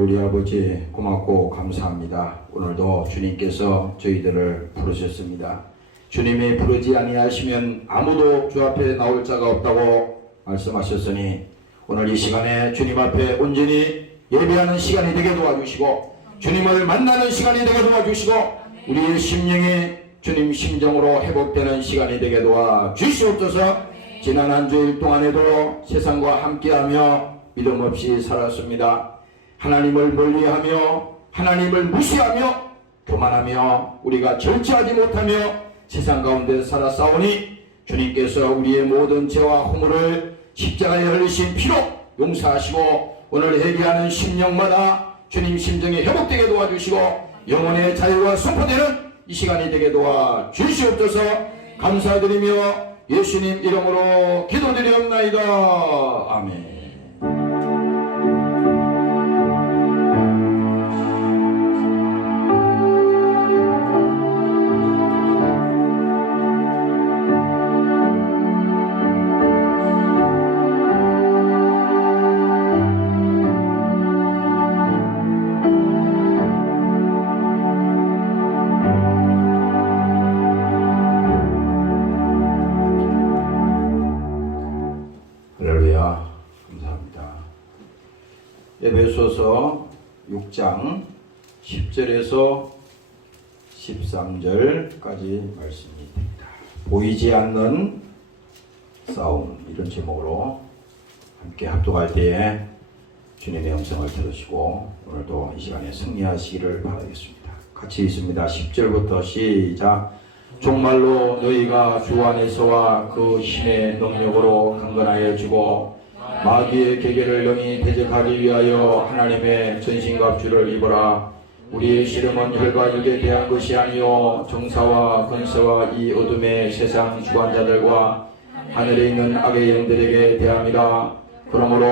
하나님 우리 아버지 고맙고 감사합니다. 오늘도 주님께서 저희들을 부르셨습니다. 주님이 부르지 아니하시면 아무도 주 앞에 나올 자가 없다고 말씀하셨으니 오늘 이 시간에 주님 앞에 온전히 예배하는 시간이 되게 도와주시고 주님을 만나는 시간이 되게 도와주시고 우리의 심령이 주님 심정으로 회복되는 시간이 되게 도와주시옵소서. 지난 한 주일 동안에도 세상과 함께하며 믿음 없이 살았습니다. 하나님을 멀리하며 하나님을 무시하며 교만하며 우리가 절제하지 못하며 세상 가운데 살아싸우니 주님께서 우리의 모든 죄와 허물을 십자가에 흘리신 피로 용서하시고 오늘 회개하는 심령마다 주님 심정이 회복되게 도와주시고 영혼의 자유가 선포되는 이 시간이 되게 도와주시옵소서. 감사드리며 예수님 이름으로 기도드리옵나이다. 아멘. 감사합니다. 에베소서 6장 10절에서 13절까지 말씀입니다. 보이지 않는 싸움, 이런 제목으로 함께 합독할 때에 주님의 음성을 들으시고 오늘도 이 시간에 승리하시기를 바라겠습니다. 같이 있습니다. 10절부터 시작. 정말로 너희가 주 안에서와 그 힘의 능력으로 강건하여 지고 마귀의 계계를 영이 대적하기 위하여 하나님의 전신갑주를 입어라. 우리의 씨름은 혈과 육에 대한 것이 아니요 정사와 권세와 이 어둠의 세상 주관자들과 하늘에 있는 악의 영들에게 대함이라. 그러므로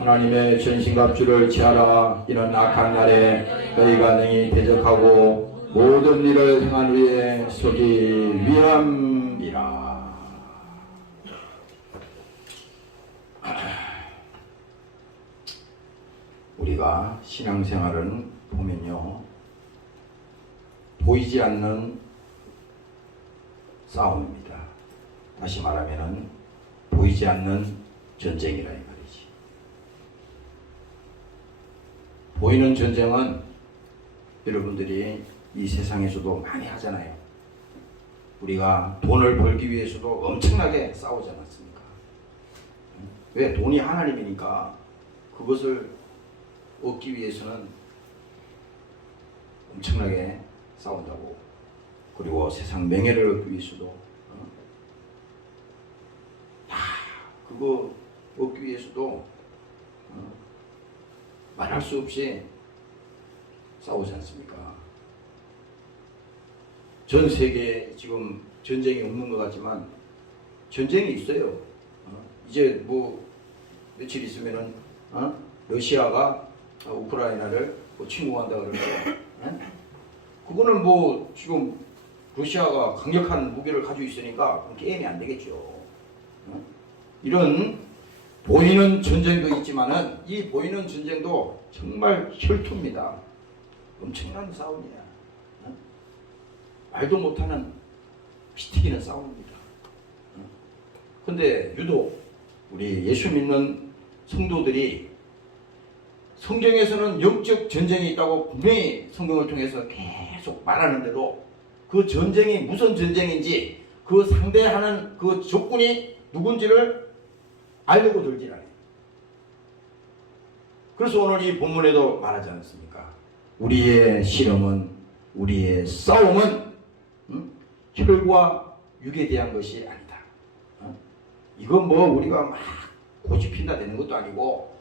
하나님의 전신갑주를 취하라. 이는 악한 날에 너희가 능히 대적하고 모든 일을 행한 후에 서기 위함이라. 우리가 신앙생활은 보면요, 보이지 않는 싸움입니다. 다시 말하면은 보이지 않는 전쟁이라 이 말이지. 보이는 전쟁은 여러분들이 이 세상에서도 많이 하잖아요. 우리가 돈을 벌기 위해서도 엄청나게 싸우지 않았습니까? 왜? 돈이 하나님이니까 그것을 얻기 위해서는 엄청나게 싸운다고. 그리고 세상 명예를 얻기 위해서도 다 그거 얻기 위해서도 말할 수 없이 싸우지 않습니까? 전 세계에 지금 전쟁이 없는 것 같지만 전쟁이 있어요. 이제 뭐 며칠 있으면은 러시아가 우크라이나를 침공한다 그러는데 그거는 뭐 지금 러시아가 강력한 무기를 가지고 있으니까 게임이 안 되겠죠. 이런 보이는 전쟁도 있지만은 이 보이는 전쟁도 정말 혈투입니다. 엄청난 싸움이야. 말도 못하는 피 튀기는 싸움입니다. 근데 유독 우리 예수 믿는 성도들이 성경에서는 영적 전쟁이 있다고 분명히 성경을 통해서 계속 말하는데도 그 전쟁이 무슨 전쟁인지 그 상대하는 그 적군이 누군지를 알려고 들질 않아요. 그래서 오늘 이 본문에도 말하지 않습니까? 우리의 실험은, 우리의 싸움은 혈과 육에 대한 것이 아니다. 이건 뭐 우리가 막 고집핀다 되는 것도 아니고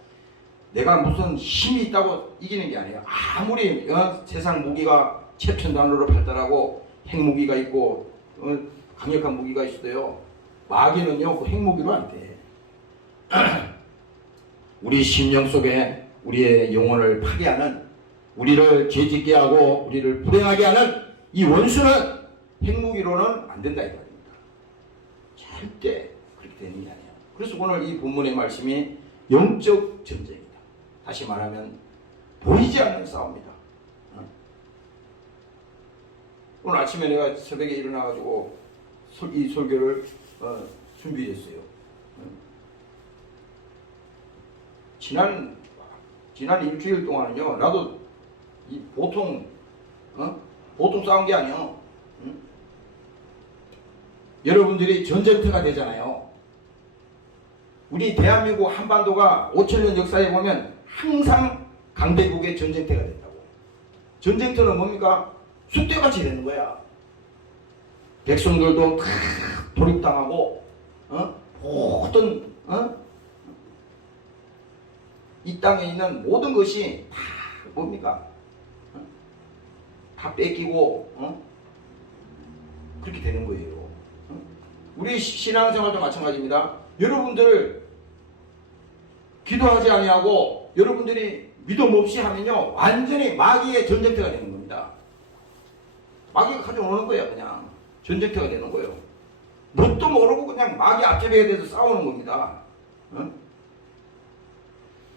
내가 무슨 힘이 있다고 이기는 게 아니에요. 아무리 세상 무기가 최첨단으로 발달하고 핵무기가 있고 강력한 무기가 있어도요, 마귀는요 그 핵무기로 안 돼. 우리 심령 속에 우리의 영혼을 파괴하는, 우리를 죄짓게 하고 우리를 불행하게 하는 이 원수는 핵무기로는 안 된다 이 말입니다. 절대 그렇게 되는 게 아니에요. 그래서 오늘 이 본문의 말씀이 영적 전쟁이다. 다시 말하면 보이지 않는 싸움이다. 오늘 아침에 내가 새벽에 일어나가지고 이 설교를 준비했어요. 지난 일주일 동안은요, 나도 보통 싸운 게 아니에요. 여러분들이 전쟁터가 되잖아요. 우리 대한민국 한반도가 5천년 역사에 보면 항상 강대국의 전쟁터가 된다고. 전쟁터는 뭡니까? 쑥대밭이 되는 거야. 백성들도 다 돌입당하고, 모든, 이 땅에 있는 모든 것이 다 뭡니까? 다 뺏기고, 그렇게 되는 거예요. 우리 신앙생활도 마찬가지입니다. 여러분들 기도하지 아니하고 여러분들이 믿음 없이 하면요, 완전히 마귀의 전쟁터가 되는 겁니다. 마귀가 가져오는 거야. 그냥 전쟁터가 되는 거예요. 뭣도 모르고 그냥 마귀 앞잡이에 대해서 싸우는 겁니다.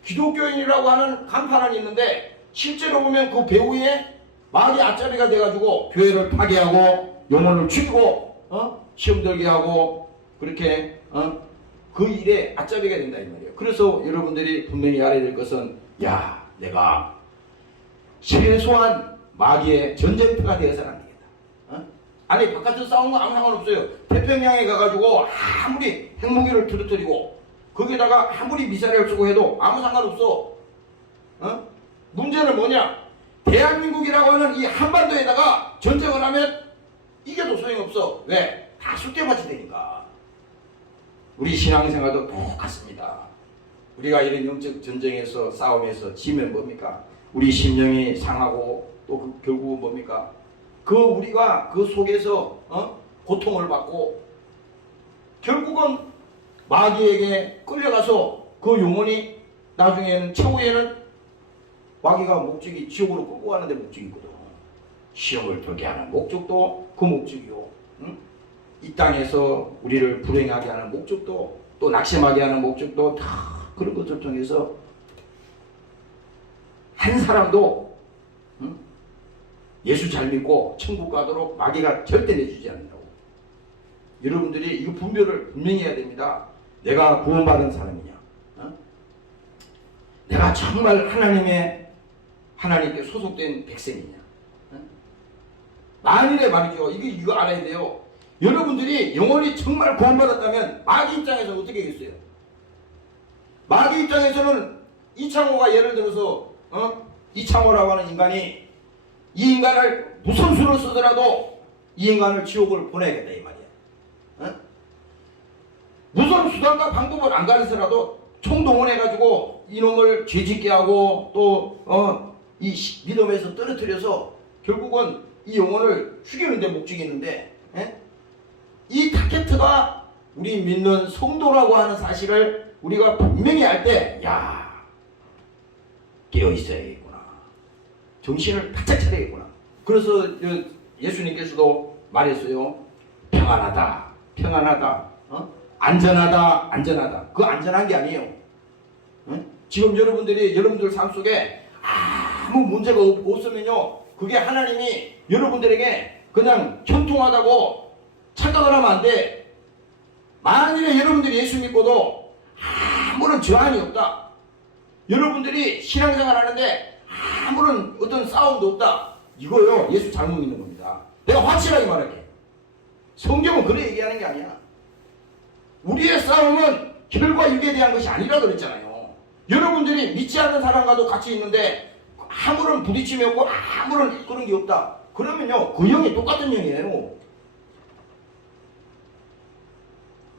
기독교인이라고 하는 간판은 있는데 실제로 보면 그 배후에 마귀 앞잡이가 돼가지고 교회를 파괴하고 영혼을 죽이고 시험 들게 하고 그렇게 그 일에 앞잡이가 된다 이 말이에요. 그래서 여러분들이 분명히 알아야 될 것은, 야, 내가 최소한 마귀의 전쟁터가 되어서는 안 되겠다. 아니, 바깥에서 싸우는 거 아무 상관없어요. 태평양에 가가지고 아무리 핵무기를 터뜨리고 거기에다가 아무리 미사일을 쏘고 해도 아무 상관없어. 문제는 뭐냐? 대한민국이라고 하는 이 한반도에다가 전쟁을 하면 이겨도 소용없어. 왜? 다 쑥대밭이 되니까. 우리 신앙생활도 똑같습니다. 우리가 이런 영적 전쟁에서 싸움에서 지면 뭡니까? 우리 심령이 상하고 또 결국은 뭡니까? 우리가 그 속에서 고통을 받고 결국은 마귀에게 끌려가서 그 영혼이 나중에는 최후에는 마귀가 목적이 지옥으로 끌고 가는데 목적이거든. 시험을 들게 하는 목적도 그 목적이요. 이 땅에서 우리를 불행하게 하는 목적도 또 낙심하게 하는 목적도 다 그런 것을 통해서 한 사람도 예수 잘 믿고 천국 가도록 마귀가 절대 내주지 않는다고. 여러분들이 이거 분별을 분명히 해야 됩니다. 내가 구원받은 사람이냐, 내가 정말 하나님께 소속된 백성이냐. 만일에 말이죠. 이거 알아야 돼요. 여러분들이 영원히 정말 구원받았다면 마귀 입장에서 어떻게 하겠어요? 마귀 입장에서는 이창호가 예를 들어서 이창호라고 하는 인간이 이 인간을 무슨 수를 쓰더라도 이 인간을 지옥을 보내야겠다 이 말이야. 무슨 수단과 방법을 안 가르쳐라도 총동원해가지고 이놈을 죄짓게 하고 또 이 믿음에서 떨어뜨려서 결국은 이 영혼을 죽이는 데 목적이 있는데, 이 타겟가 우리 믿는 성도라고 하는 사실을 우리가 분명히 알 때, 야, 깨어 있어야겠구나. 정신을 바짝 차려야겠구나. 그래서 예수님께서도 말했어요. 평안하다, 평안하다, 안전하다. 그 안전한 게 아니에요. 지금 여러분들 삶 속에 아무 문제가 없으면요, 그게 하나님이 여러분들에게 그냥 현통하다고 착각을 하면 안 돼. 만일에 여러분들이 예수 믿고도 아무런 저항이 없다, 여러분들이 신앙생활 하는데 아무런 어떤 싸움도 없다, 이거요, 예수 잘못 믿는 겁니다. 내가 확실하게 말할게. 성경은 그래 얘기하는 게 아니야. 우리의 싸움은 혈과 육에 대한 것이 아니라 그랬잖아요. 여러분들이 믿지 않는 사람과도 같이 있는데 아무런 부딪힘이 없고 아무런 그런 게 없다, 그러면요, 그 영이 똑같은 영이에요.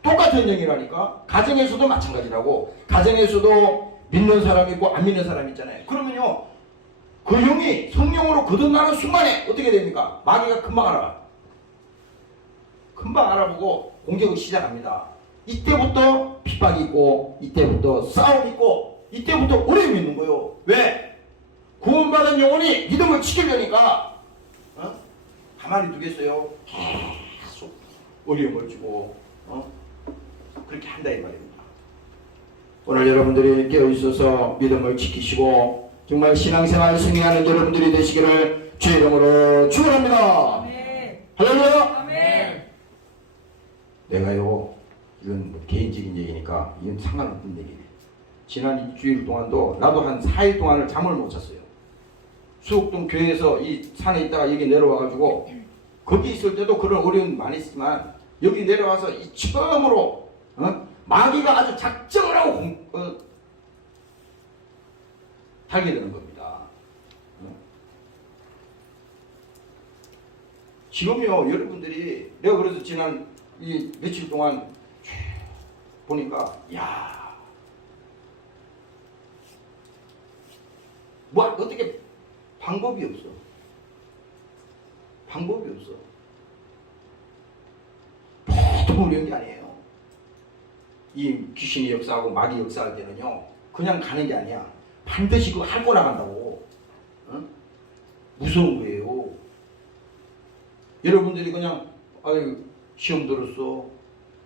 똑같은 영이라니까. 가정에서도 마찬가지라고. 가정에서도 믿는 사람이 있고 안 믿는 사람이 있잖아요. 그러면요, 그 영이 성령으로 거듭나는 순간에 어떻게 됩니까? 마귀가 금방 알아봐. 금방 알아보고 공격을 시작합니다. 이때부터 핍박이 있고, 이때부터 싸움이 있고, 이때부터 어려움이 있는 거예요. 왜? 구원받은 영혼이 믿음을 지키려니까 가만히 두겠어요? 계속 어려움을 주고 그렇게 한다 이 말입니다. 오늘 여러분들이 깨어있어서 믿음을 지키시고 정말 신앙생활 승리하는 여러분들이 되시기를 주의 이름으로 축원합니다. 아멘. 할렐루야. 아멘. 내가요, 이건 뭐 개인적인 얘기니까 이건 상관없는 얘기예요. 지난 일주일 동안도 나도 한 4일 동안을 잠을 못 잤어요. 수옥동 교회에서 이 산에 있다가 여기 내려와가지고 거기 있을 때도 그런 어려움이 많이 있지만 여기 내려와서 이 처음으로 마귀가 아주 작정을 하고 달게 되는 겁니다. 지금요, 여러분들이 내가 그래서 지난 이 며칠 동안 보니까 야, 뭐 어떻게 방법이 없어. 방법이 없어. 보통 어려운 게 아니에요. 이 귀신이 역사하고 마귀 역사할 때는요, 그냥 가는 게 아니야. 반드시 그거 핥고 나간다고. 무서운 거예요. 여러분들이 그냥 아유 시험 들었어.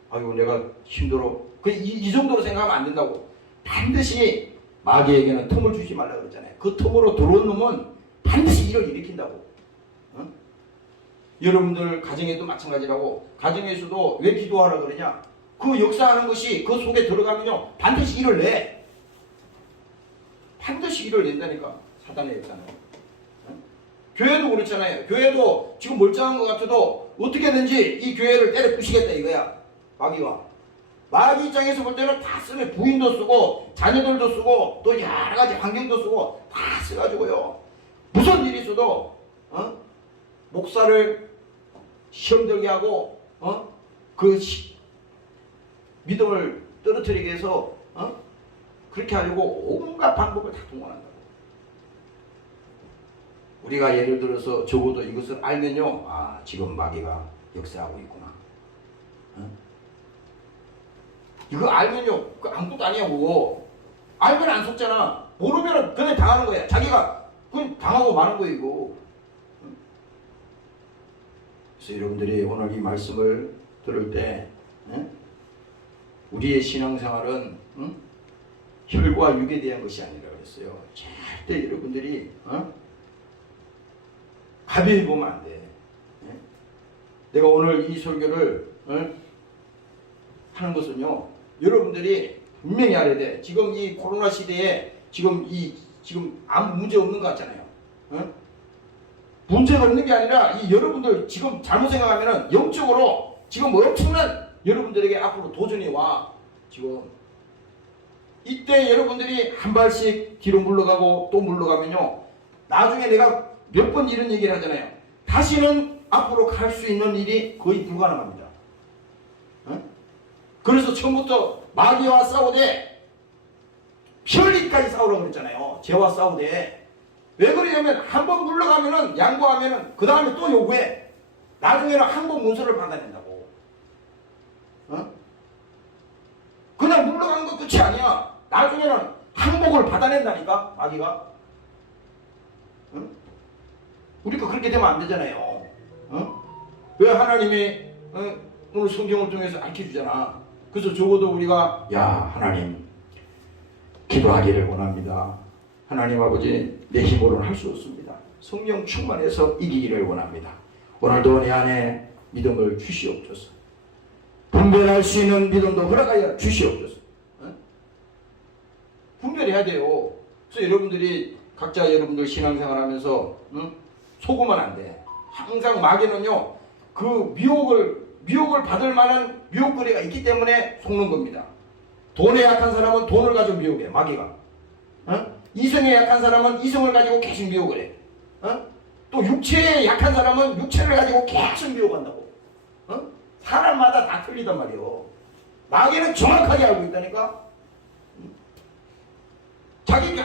아유 내가 힘들어. 이 정도로 생각하면 안 된다고. 반드시 마귀에게는 틈을 주지 말라고 그랬잖아요. 그 틈으로 들어온 놈은 반드시 일을 일으킨다고. 여러분들 가정에도 마찬가지라고. 가정에서도 왜 기도하라 그러냐? 그 역사하는 것이 그 속에 들어가면요 반드시 일을 내. 반드시 일을 낸다니까. 사단의 역사는. 교회도 그렇잖아요. 교회도 지금 멀쩡한 것 같아도 어떻게든지 이 교회를 때려 부시겠다 이거야. 마귀가. 마귀 입장에서 볼 때는 다 쓰네. 부인도 쓰고 자녀들도 쓰고 또 여러 가지 환경도 쓰고 다 써가지고요. 무슨 일이 있어도 목사를 시험 들게 하고 믿음을 떨어뜨리게 해서 그렇게 하려고 온갖 방법을 다 동원한다고. 우리가 예를 들어서 적어도 이것을 알면요, 아 지금 마귀가 역사하고 있구나. 이거 알면요, 그 아무것도 아니야 그거. 알면 안 속잖아. 모르면 그냥 당하는 거야. 자기가 그냥 당하고 마는 거야 이거. 그래서 여러분들이 오늘 이 말씀을 들을 때 우리의 신앙생활은 혈과 육에 대한 것이 아니라 그랬어요. 절대 여러분들이 가벼이 보면 안 돼. 내가 오늘 이 설교를 하는 것은요, 여러분들이 분명히 알아야 돼. 지금 이 코로나 시대에 지금 아무 문제 없는 것 같잖아요. 문제가 없는 게 아니라 이 여러분들 지금 잘못 생각하면은 영적으로 지금 뭐 엄청난 여러분들에게 앞으로 도전이 와. 지금 이때 여러분들이 한 발씩 뒤로 물러가고 또 물러가면요, 나중에 내가 몇 번 이런 얘기를 하잖아요. 다시는 앞으로 갈 수 있는 일이 거의 불가능합니다. 그래서 처음부터 마귀와 싸우되 편리까지 싸우라고 그랬잖아요. 죄와 싸우되. 왜 그러냐면 한 번 물러가면은 양보하면은 그 다음에 또 요구해. 나중에는 항복 문서를 받아낸다고. 그냥 물러가는 것 끝이 아니야. 나중에는 항복을 받아낸다니까 마귀가. 우리가 그렇게 되면 안 되잖아요. 왜 하나님이 오늘 성경을 통해서 알려주잖아. 그래서 적어도 우리가 야 하나님 기도하기를 원합니다. 하나님 아버지 내 힘으로는 할 수 없습니다. 성령 충만해서 이기기를 원합니다. 오늘도 내 안에 믿음을 주시옵소서. 분별할 수 있는 믿음도 허락하여 주시옵소서. 분별해야 돼요. 그래서 여러분들이 각자 여러분들 신앙생활 하면서 속으면 안 돼. 항상 마귀는요, 그 미혹을 받을 만한 미혹거리가 있기 때문에 속는 겁니다. 돈에 약한 사람은 돈을 가지고 미혹해, 마귀가. 이성에 약한 사람은 이성을 가지고 계속 미혹을 해. 또 육체에 약한 사람은 육체를 가지고 계속 미혹한다고. 사람마다 다 틀리단 말이에요. 마귀는 정확하게 알고 있다니까.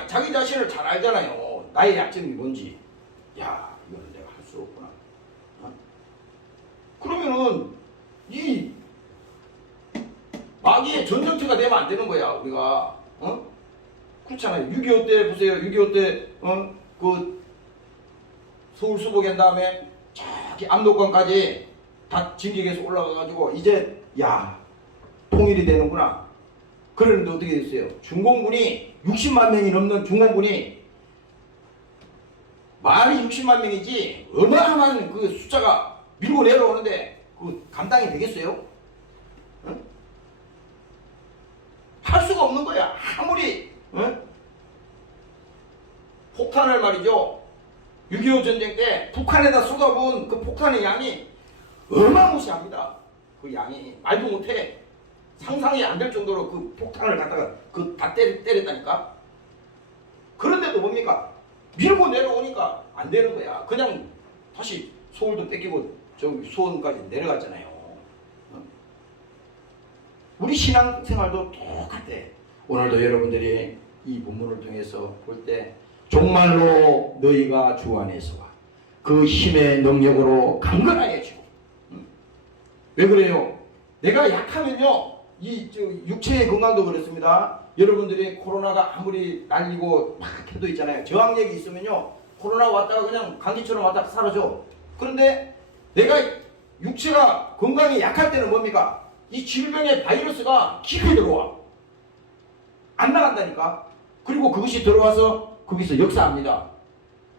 자기 자신을 잘 알잖아요. 나의 약점이 뭔지. 야, 이거는 내가 할 수 없구나. 그러면은 이 마귀의 전쟁터가 되면 안 되는 거야, 우리가. 그렇잖아요. 6.25 때 보세요. 6.25 때 그 서울 수복한 다음에 저기 압록강까지 다 진격해서 올라가가지고 이제 야 통일이 되는구나. 그러는데 어떻게 됐어요? 중공군이 60만 명이 넘는 중공군이 말이 60만 명이지 어마어마한 그 숫자가 밀고 내려오는데 그 감당이 되겠어요? 응? 할 수가 없는 거야. 아무리 응? 폭탄을 말이죠. 6.25 전쟁 때 북한에다 쏟아부은 그 폭탄의 양이 어마무시합니다. 그 양이 말도 못해. 상상이 안 될 정도로 그 폭탄을 갖다가 그 다 때렸다니까. 그런데도 뭡니까? 밀고 내려오니까 안 되는 거야. 그냥 다시 서울도 뺏기고 저기 수원까지 내려갔잖아요. 우리 신앙생활도 똑같아. 오늘도 여러분들이 이 본문을 통해서 볼 때 정말로 너희가 주 안에서와 그 힘의 능력으로 강건하여지고. 왜 그래요? 내가 약하면요, 이 육체의 건강도 그렇습니다. 여러분들이 코로나가 아무리 날리고 막 해도 있잖아요. 저항력이 있으면요, 코로나 왔다가 그냥 감기처럼 왔다가 사라져. 그런데 내가 육체가 건강이 약할 때는 뭡니까? 이 질병의 바이러스가 깊이 들어와. 안 나간다니까. 그리고 그것이 들어와서 거기서 역사합니다.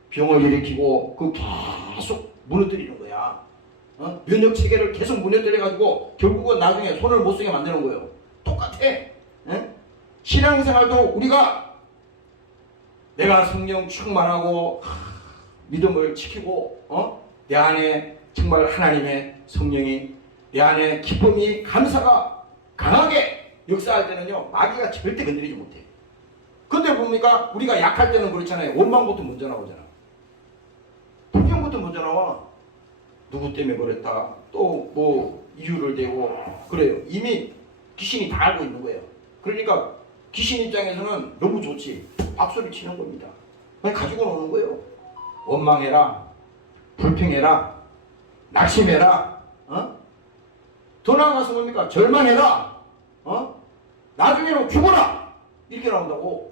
병을 일으키고 그 계속 무너뜨리는 거야. 면역 체계를 계속 무너뜨려가지고 결국은 나중에 손을 못 쓰게 만드는 거예요. 똑같아. 신앙생활도 우리가 내가 성령 충만하고 믿음을 지키고 내 안에 정말 하나님의 성령이 내 안에 기쁨이 감사가 강하게 역사할 때는요, 마귀가 절대 건드리지 못해. 근데 뭡니까? 우리가 약할 때는 그렇잖아요. 원망부터 먼저 나오잖아. 불평부터 먼저 나와. 누구 때문에 그랬다. 또 뭐 이유를 대고 그래요. 이미 귀신이 다 알고 있는 거예요. 그러니까 귀신 입장에서는 너무 좋지. 박수를 치는 겁니다. 그냥 가지고 노는 거예요. 원망해라. 불평해라. 낙심해라. 더 나아가서 뭡니까? 절망해라. 나중에는 죽어라. 이렇게 나온다고.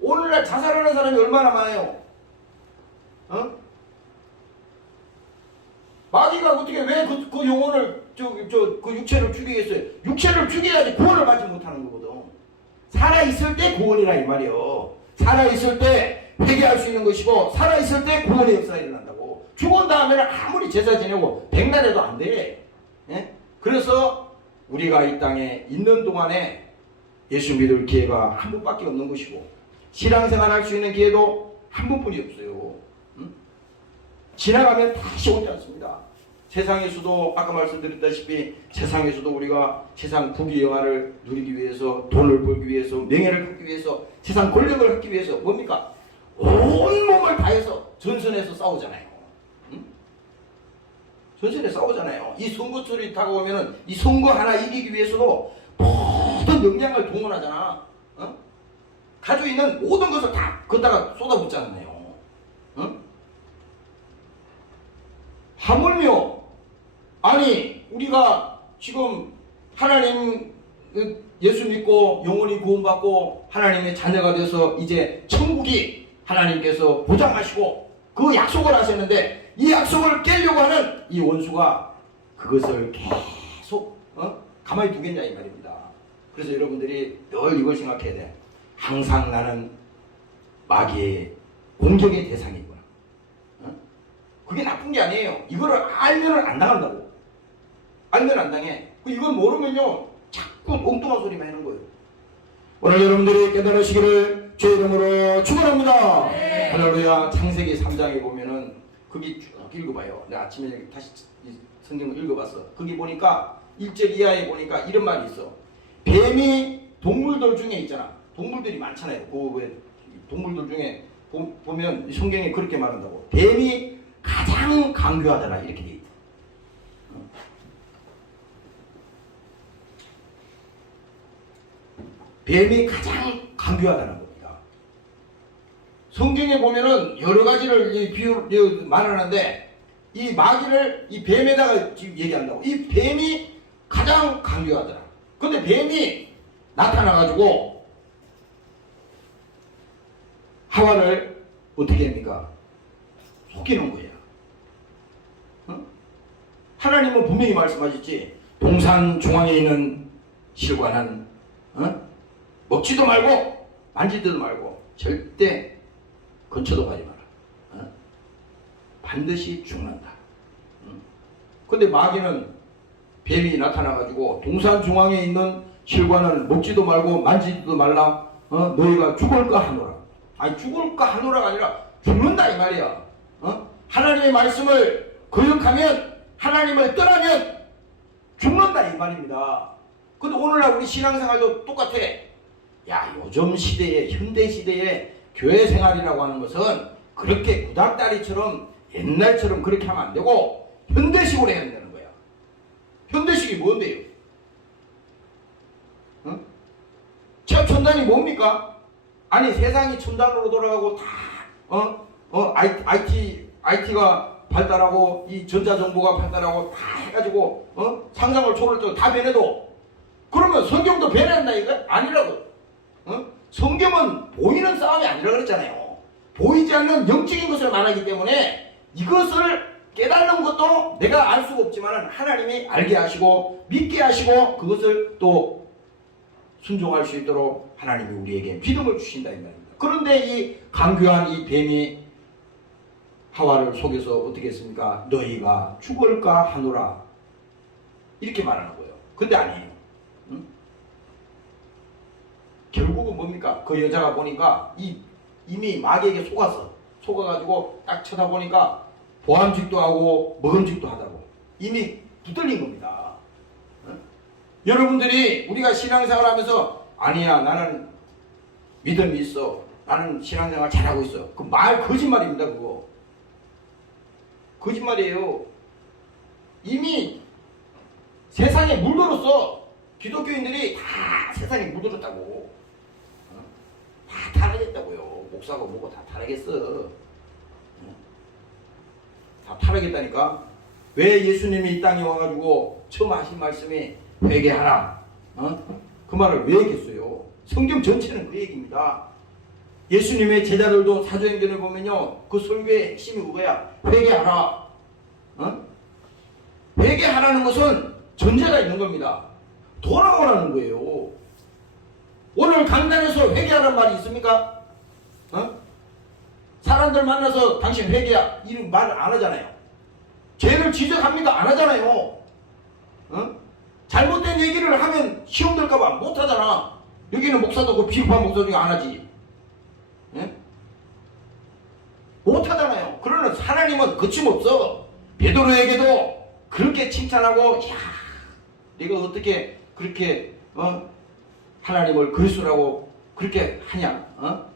오늘날 자살하는 사람이 얼마나 많아요? 마귀가 어떻게 왜 그 영혼을 그 육체를 죽이겠어요? 육체를 죽여야지 구원을 받지 못하는 거거든. 살아있을 때 구원이라 이 말이요. 살아있을 때 회개할 수 있는 것이고 살아있을 때 구원의 역사가 일어난다고. 죽은 다음에는 아무리 제사 지내고 백날해도 안 돼. 예? 그래서 우리가 이 땅에 있는 동안에 예수 믿을 기회가 한 번밖에 없는 것이고 신앙생활 할 수 있는 기회도 한 번뿐이 없어요. 지나가면 다시 오지 않습니다. 세상에서도 아까 말씀드렸다시피 세상에서도 우리가 세상 부귀영화를 누리기 위해서 돈을 벌기 위해서 명예를 갖기 위해서 세상 권력을 갖기 위해서 뭡니까? 온몸을 다해서 전선에서 싸우잖아요. 전선에 싸우잖아요. 이 선거철이 다가오면은 이 선거 하나 이기기 위해서도 모든 역량을 동원하잖아. 가지고 있는 모든 것을 다 걷다가 쏟아붓잖아요. 하물며 아니 우리가 지금 하나님 예수 믿고 영원히 구원받고 하나님의 자녀가 돼서 이제 천국이 하나님께서 보장하시고 그 약속을 하셨는데 이 약속을 깨려고 하는 이 원수가 그것을 계속 가만히 두겠냐 이 말입니다. 그래서 여러분들이 늘 이걸 생각해야 돼. 항상 나는 마귀의 공격의 대상이구나. 그게 나쁜 게 아니에요. 이거를 알면은 안 당한다고. 알면 안 당해. 이걸 모르면요 자꾸 엉뚱한 소리만 하는 거예요. 오늘 여러분들이 깨달으시기를 주의 이름으로 축원합니다. 네. 할렐루야. 창세기 3장에 보면은 거기 쭉 읽어봐요. 내가 아침에 다시 성경을 읽어봤어. 거기 보니까 1절 이하에 보니까 이런 말이 있어. 뱀이 동물들 중에 있잖아. 동물들이 많잖아요. 그 동물들 중에 보면 성경에 그렇게 말한다고. 뱀이 가장 강교하더라 이렇게 돼 있다. 뱀이 가장 강교하다는 겁니다. 성경에 보면은 여러 가지를 비유 말하는데 이 마귀를 이 뱀에다가 지금 얘기한다고. 이 뱀이 가장 강교하더라. 근데 뱀이 나타나가지고 하와를 어떻게 합니까? 속이는 거야. 하나님은 분명히 말씀하셨지. 동산 중앙에 있는 실과는 먹지도 말고 만지지도 말고 절대 근처도 가지 마라. 반드시 죽는다. 근데 마귀는 뱀이 나타나가지고 동산 중앙에 있는 실관을 먹지도 말고 만지지도 말라. 너희가 죽을까 하노라. 아니 죽을까 하노라가 아니라 죽는다 이 말이야. 하나님의 말씀을 거역하면, 하나님을 떠나면 죽는다 이 말입니다. 근데 오늘날 우리 신앙생활도 똑같아. 야, 요즘 시대에, 현대 시대에 교회 생활이라고 하는 것은 그렇게 구닥다리처럼 옛날처럼 그렇게 하면 안 되고 현대식으로 해야 된다는 거야. 현대식이 뭔데요? 최첨단이 뭡니까? 아니 세상이 첨단으로 돌아가고 다 IT가 발달하고 이 전자정보가 발달하고 다 해가지고 상상을 초월할 때 다 변해도, 그러면 성경도 변한다 이거 아니라고. 성경은 보이는 싸움이 아니라 그랬잖아요. 보이지 않는 영적인 것을 말하기 때문에 이것을 깨달는 것도 내가 알 수가 없지만 하나님이 알게 하시고 믿게 하시고 그것을 또 순종할 수 있도록 하나님이 우리에게 믿음을 주신다 이 말입니다. 그런데 이 강교한 이 뱀이 하와를 속여서 어떻게 했습니까? 너희가 죽을까 하노라 이렇게 말하는 거예요. 근데 아니에요. 결국은 뭡니까? 그 여자가 보니까 이미 마귀에게 속아가지고 딱 쳐다보니까 보암직도 하고 먹음직도 하다고 이미 붙들린 겁니다. 여러분들이 우리가 신앙생활 하면서 아니야 나는 믿음이 있어, 나는 신앙생활 잘하고 있어, 그 말 거짓말입니다. 그거 거짓말이에요. 이미 세상에 물들었어. 기독교인들이 다 세상에 물들었다고. 다 타락했다고요. 목사가 뭐고 다 타락했어. 다 타락했다니까. 왜 예수님이 이 땅에 와가지고 처음 하신 말씀이 회개하라, 그 말을 왜 했겠어요? 성경 전체는 그 얘기입니다. 예수님의 제자들도 사도행전을 보면요, 그 설교의 핵심이 그거야. 회개하라. 회개하라는 것은 전제가 있는 겁니다. 돌아오라는 거예요. 오늘 강단에서 회개하라는 말이 있습니까? 사람들 만나서 당신 회개야 이런 말을 안 하잖아요. 죄를 지적합니까? 안 하잖아요. 잘못된 얘기를 하면 시험 들까봐 못 하잖아. 여기는 목사도 그 비겁한 목사 중에 안 하지. 못 하잖아요. 그러나 하나님은 거침없어. 베드로에게도 그렇게 칭찬하고, 야, 네가 어떻게 그렇게 하나님을 그리스도라고 그렇게 하냐?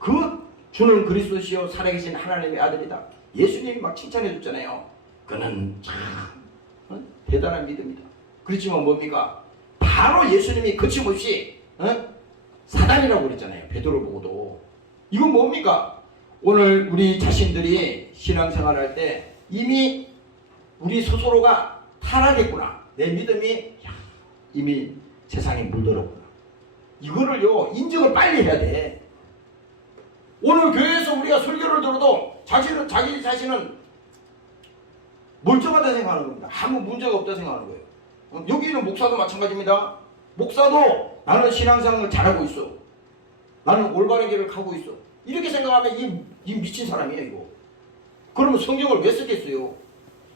그 주는 그리스도시요 살아계신 하나님의 아들이다. 예수님이 막 칭찬해 줬잖아요. 그는 참 대단한 믿음이다. 그렇지만 뭡니까? 바로 예수님이 거침없이 사단이라고 그랬잖아요. 베드로 보고도. 이건 뭡니까? 오늘 우리 자신들이 신앙생활할 때 이미 우리 스스로가 타락했구나. 내 믿음이 이미 세상에 물들었구나. 이거를요 인정을 빨리 해야 돼. 오늘 교회에서 우리가 설교를 들어도 자기 자신은 멀쩡하다 생각하는 겁니다. 아무 문제가 없다 생각하는 거예요. 여기 있는 목사도 마찬가지입니다. 목사도 나는 신앙생활을 잘하고 있어, 나는 올바른 길을 가고 있어, 이렇게 생각하면 이 미친 사람이에요 이거. 그러면 성경을 왜 쓰겠어요?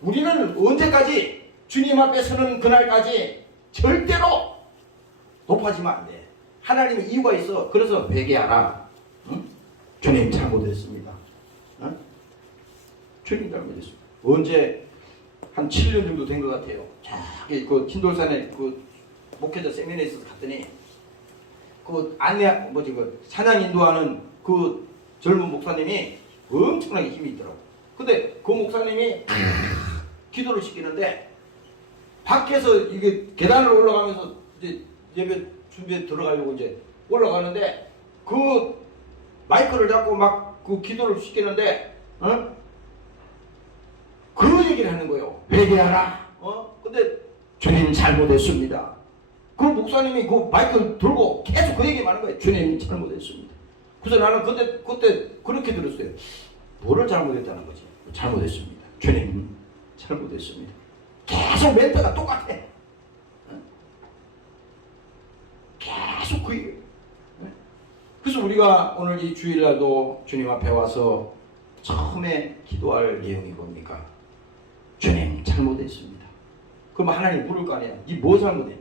우리는 언제까지 주님 앞에 서는 그날까지 절대로 높아지면 안 돼. 하나님의 이유가 있어. 그래서 회개하라. 주님 잘못했습니다. 주님 잘못했습니다. 언제 한 7년 정도 된 것 같아요. 저기 그 킨돌산에 그 목회자 세미나에 있어서 갔더니 그 그 찬양 인도하는 그 젊은 목사님이 엄청나게 힘이 있더라고. 근데 그 목사님이 기도를 시키는데 밖에서 이게 계단을 올라가면서 이제 예배 준비해 들어가려고 이제 올라가는데 그 마이크를 잡고 막 그 기도를 시키는데 그 얘기를 하는 거예요. 회개하라. 근데 주님 잘못했습니다. 그 목사님이 그 마이크를 들고 계속 그 얘기만 하는 거예요. 주님 잘못했습니다. 그래서 나는 그때 그렇게 들었어요. 뭐를 잘못했다는 거지? 잘못했습니다. 주님 잘못했습니다. 계속 멘트가 똑같아. 계속 그 얘기예요. 그래서 우리가 오늘 이 주일날도 주님 앞에 와서 처음에 기도할 내용이 뭡니까? 주님 잘못했습니다. 그럼 하나님 물을 거 아니야. 니 뭐 잘못했는데?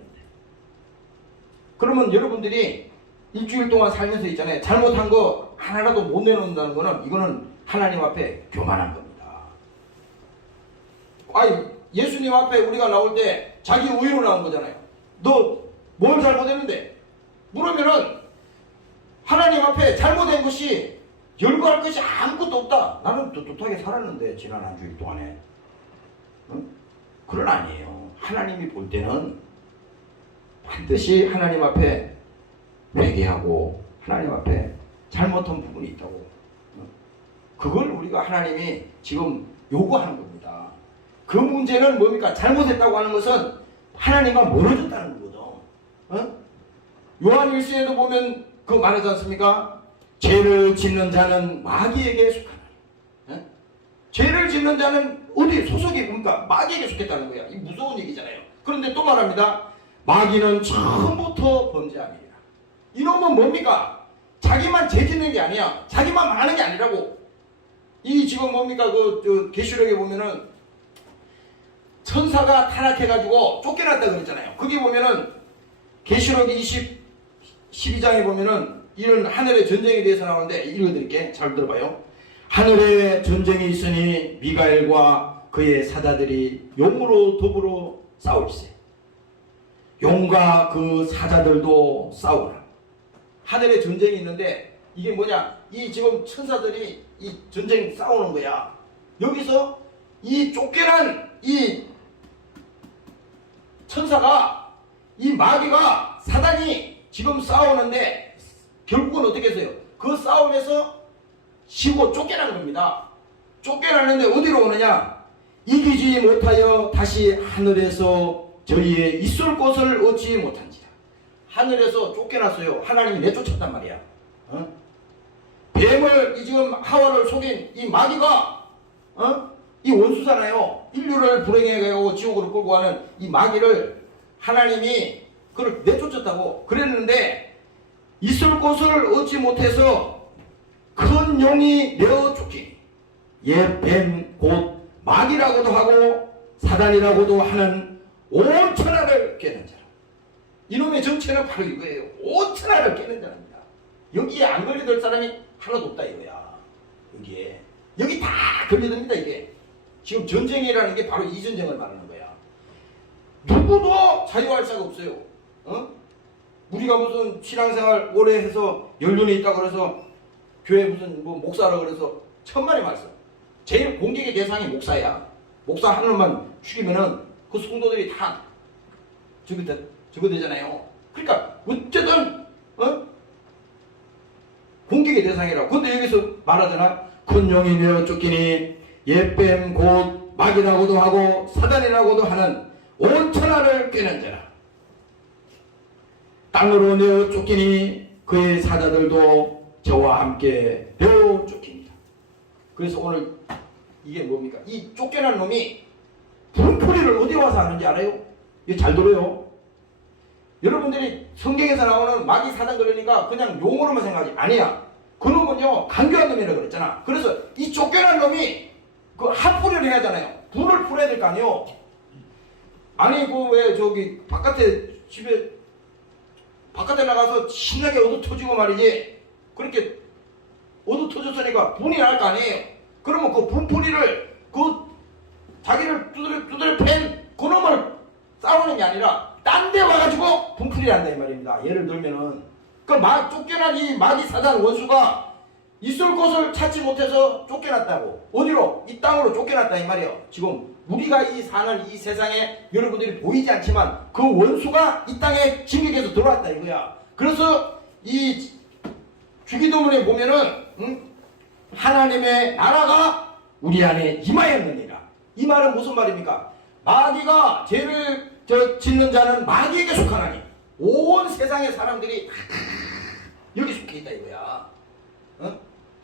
그러면 여러분들이 일주일 동안 살면서 있잖아요. 잘못한 거 하나라도 못 내놓는다는 거는 이거는 하나님 앞에 교만한 겁니다. 아니 예수님 앞에 우리가 나올 때 자기 의로 나온 거잖아요. 너 뭘 잘못했는데? 물으면은 하나님 앞에 잘못된 것이 열거할 것이 아무것도 없다. 나는 떳떳하게 살았는데 지난 한 주일 동안에. 응? 그건 아니에요. 하나님이 볼 때는 반드시 하나님 앞에 회개하고 하나님 앞에 잘못한 부분이 있다고. 그걸 우리가 하나님이 지금 요구하는 겁니다. 그 문제는 뭡니까? 잘못했다고 하는 것은 하나님과 멀어졌다는 거죠. 요한 1서에도 보면 그 말하지 않습니까? 죄를 짓는 자는 마귀에게 속하나니. 죄를 짓는 자는 어디 소속이 뭡니까? 마귀에게 속했다는 거야. 이 무서운 얘기잖아요. 그런데 또 말합니다. 마귀는 처음부터 범죄함이라. 이놈은 뭡니까? 자기만 죄 짓는 게 아니야. 자기만 망하는 게 아니라고. 이 지금 뭡니까? 그 계시록에 보면은 천사가 타락해가지고 쫓겨났다 그랬잖아요. 거기 보면은 계시록 12장에 보면은 이런 하늘의 전쟁에 대해서 나오는데 읽어드릴게. 잘 들어봐요. 하늘에 전쟁이 있으니 미가엘과 그의 사자들이 용으로 더불어 싸울세. 용과 그 사자들도 싸우라. 하늘에 전쟁이 있는데 이게 뭐냐? 이 지금 천사들이 이 전쟁 싸우는 거야. 여기서 이 쫓겨난 이 천사가 이 마귀가 사단이 지금 싸우는데 결국은 어떻게 했어요? 그 싸움에서 지고 쫓겨난 겁니다. 쫓겨났는데 어디로 오느냐? 이기지 못하여 다시 하늘에서 저희의 있을 곳을 얻지 못한지라. 하늘에서 쫓겨났어요. 하나님이 내쫓았단 말이야. 뱀을 이 지금 하와를 속인 이 마귀가 이 원수잖아요. 인류를 불행해가고 지옥으로 끌고 가는 이 마귀를 하나님이 그걸 내쫓았다고 그랬는데 있을 곳을 얻지 못해서 큰 용이 내어 쫓기니 옛 뱀 곧 마귀라고도 하고 사단이라고도 하는 온 천하를 깨는 자라. 이놈의 정체는 바로 이거예요. 온 천하를 깨는 자랍니다. 여기에 안 걸려들 사람이 하나도 없다 이거야. 여기에 여기 다 걸려듭니다. 이게 지금 전쟁이라는 게 바로 이 전쟁을 말하는 거야. 누구도 자유할 자가 없어요. 우리가 무슨 신앙생활 오래 해서 연륜이 있다 그래서 교회 무슨 뭐 목사라 그래서 천만의 말씀. 제일 공격의 대상이 목사야. 목사 한 놈만 죽이면은 그 성도들이 다 저거 되잖아요. 그러니까 어쨌든 공격의 대상이라고. 근데 여기서 말하잖아. 큰 용이 내어 쫓기니 옛뱀 곧 마귀라고도 하고 사단이라고도 하는 온 천하를 꿰는 자라. 땅으로 내어 쫓기니 그의 사자들도 저와 함께 내어 쫓깁니다. 그래서 오늘 이게 뭡니까? 이 쫓겨난 놈이 분풀이를 어디 와서 하는지 알아요? 이거 잘 들어요. 여러분들이 성경에서 나오는 마귀 사단 그러니까 그냥 용어로만 생각하지. 아니야. 그 놈은요 간교한 놈이라고 그랬잖아. 그래서 이 쫓겨난 놈이 그 한풀이를 해야 하잖아요. 불을 풀어야 될 거 아니에요. 아니 그 왜 저기 바깥에 집에 바깥에 나가서 신나게 얻어 터지고 말이지. 그렇게 얻어 터졌으니까 분이 날 거 아니에요. 그러면 그 분풀이를 그 자기를 두드려 팬 그놈을 싸우는 게 아니라 딴 데 와가지고 분풀이를 한다 이 말입니다. 예를 들면은 그 쫓겨난 이 마귀 사단 원수가 있을 곳을 찾지 못해서 쫓겨났다고. 어디로? 이 땅으로 쫓겨났다 이 말이에요. 지금 우리가 이 사는 이 세상에 여러분들이 보이지 않지만 그 원수가 이 땅에 진격해서 들어왔다 이거야. 그래서 이 주기도문에 보면은 하나님의 나라가 우리 안에 임하였느니라. 이 말은 무슨 말입니까? 마귀가 죄를 짓는 자는 마귀에게 속하나니 온 세상의 사람들이 다 여기 속해 있다 이거야.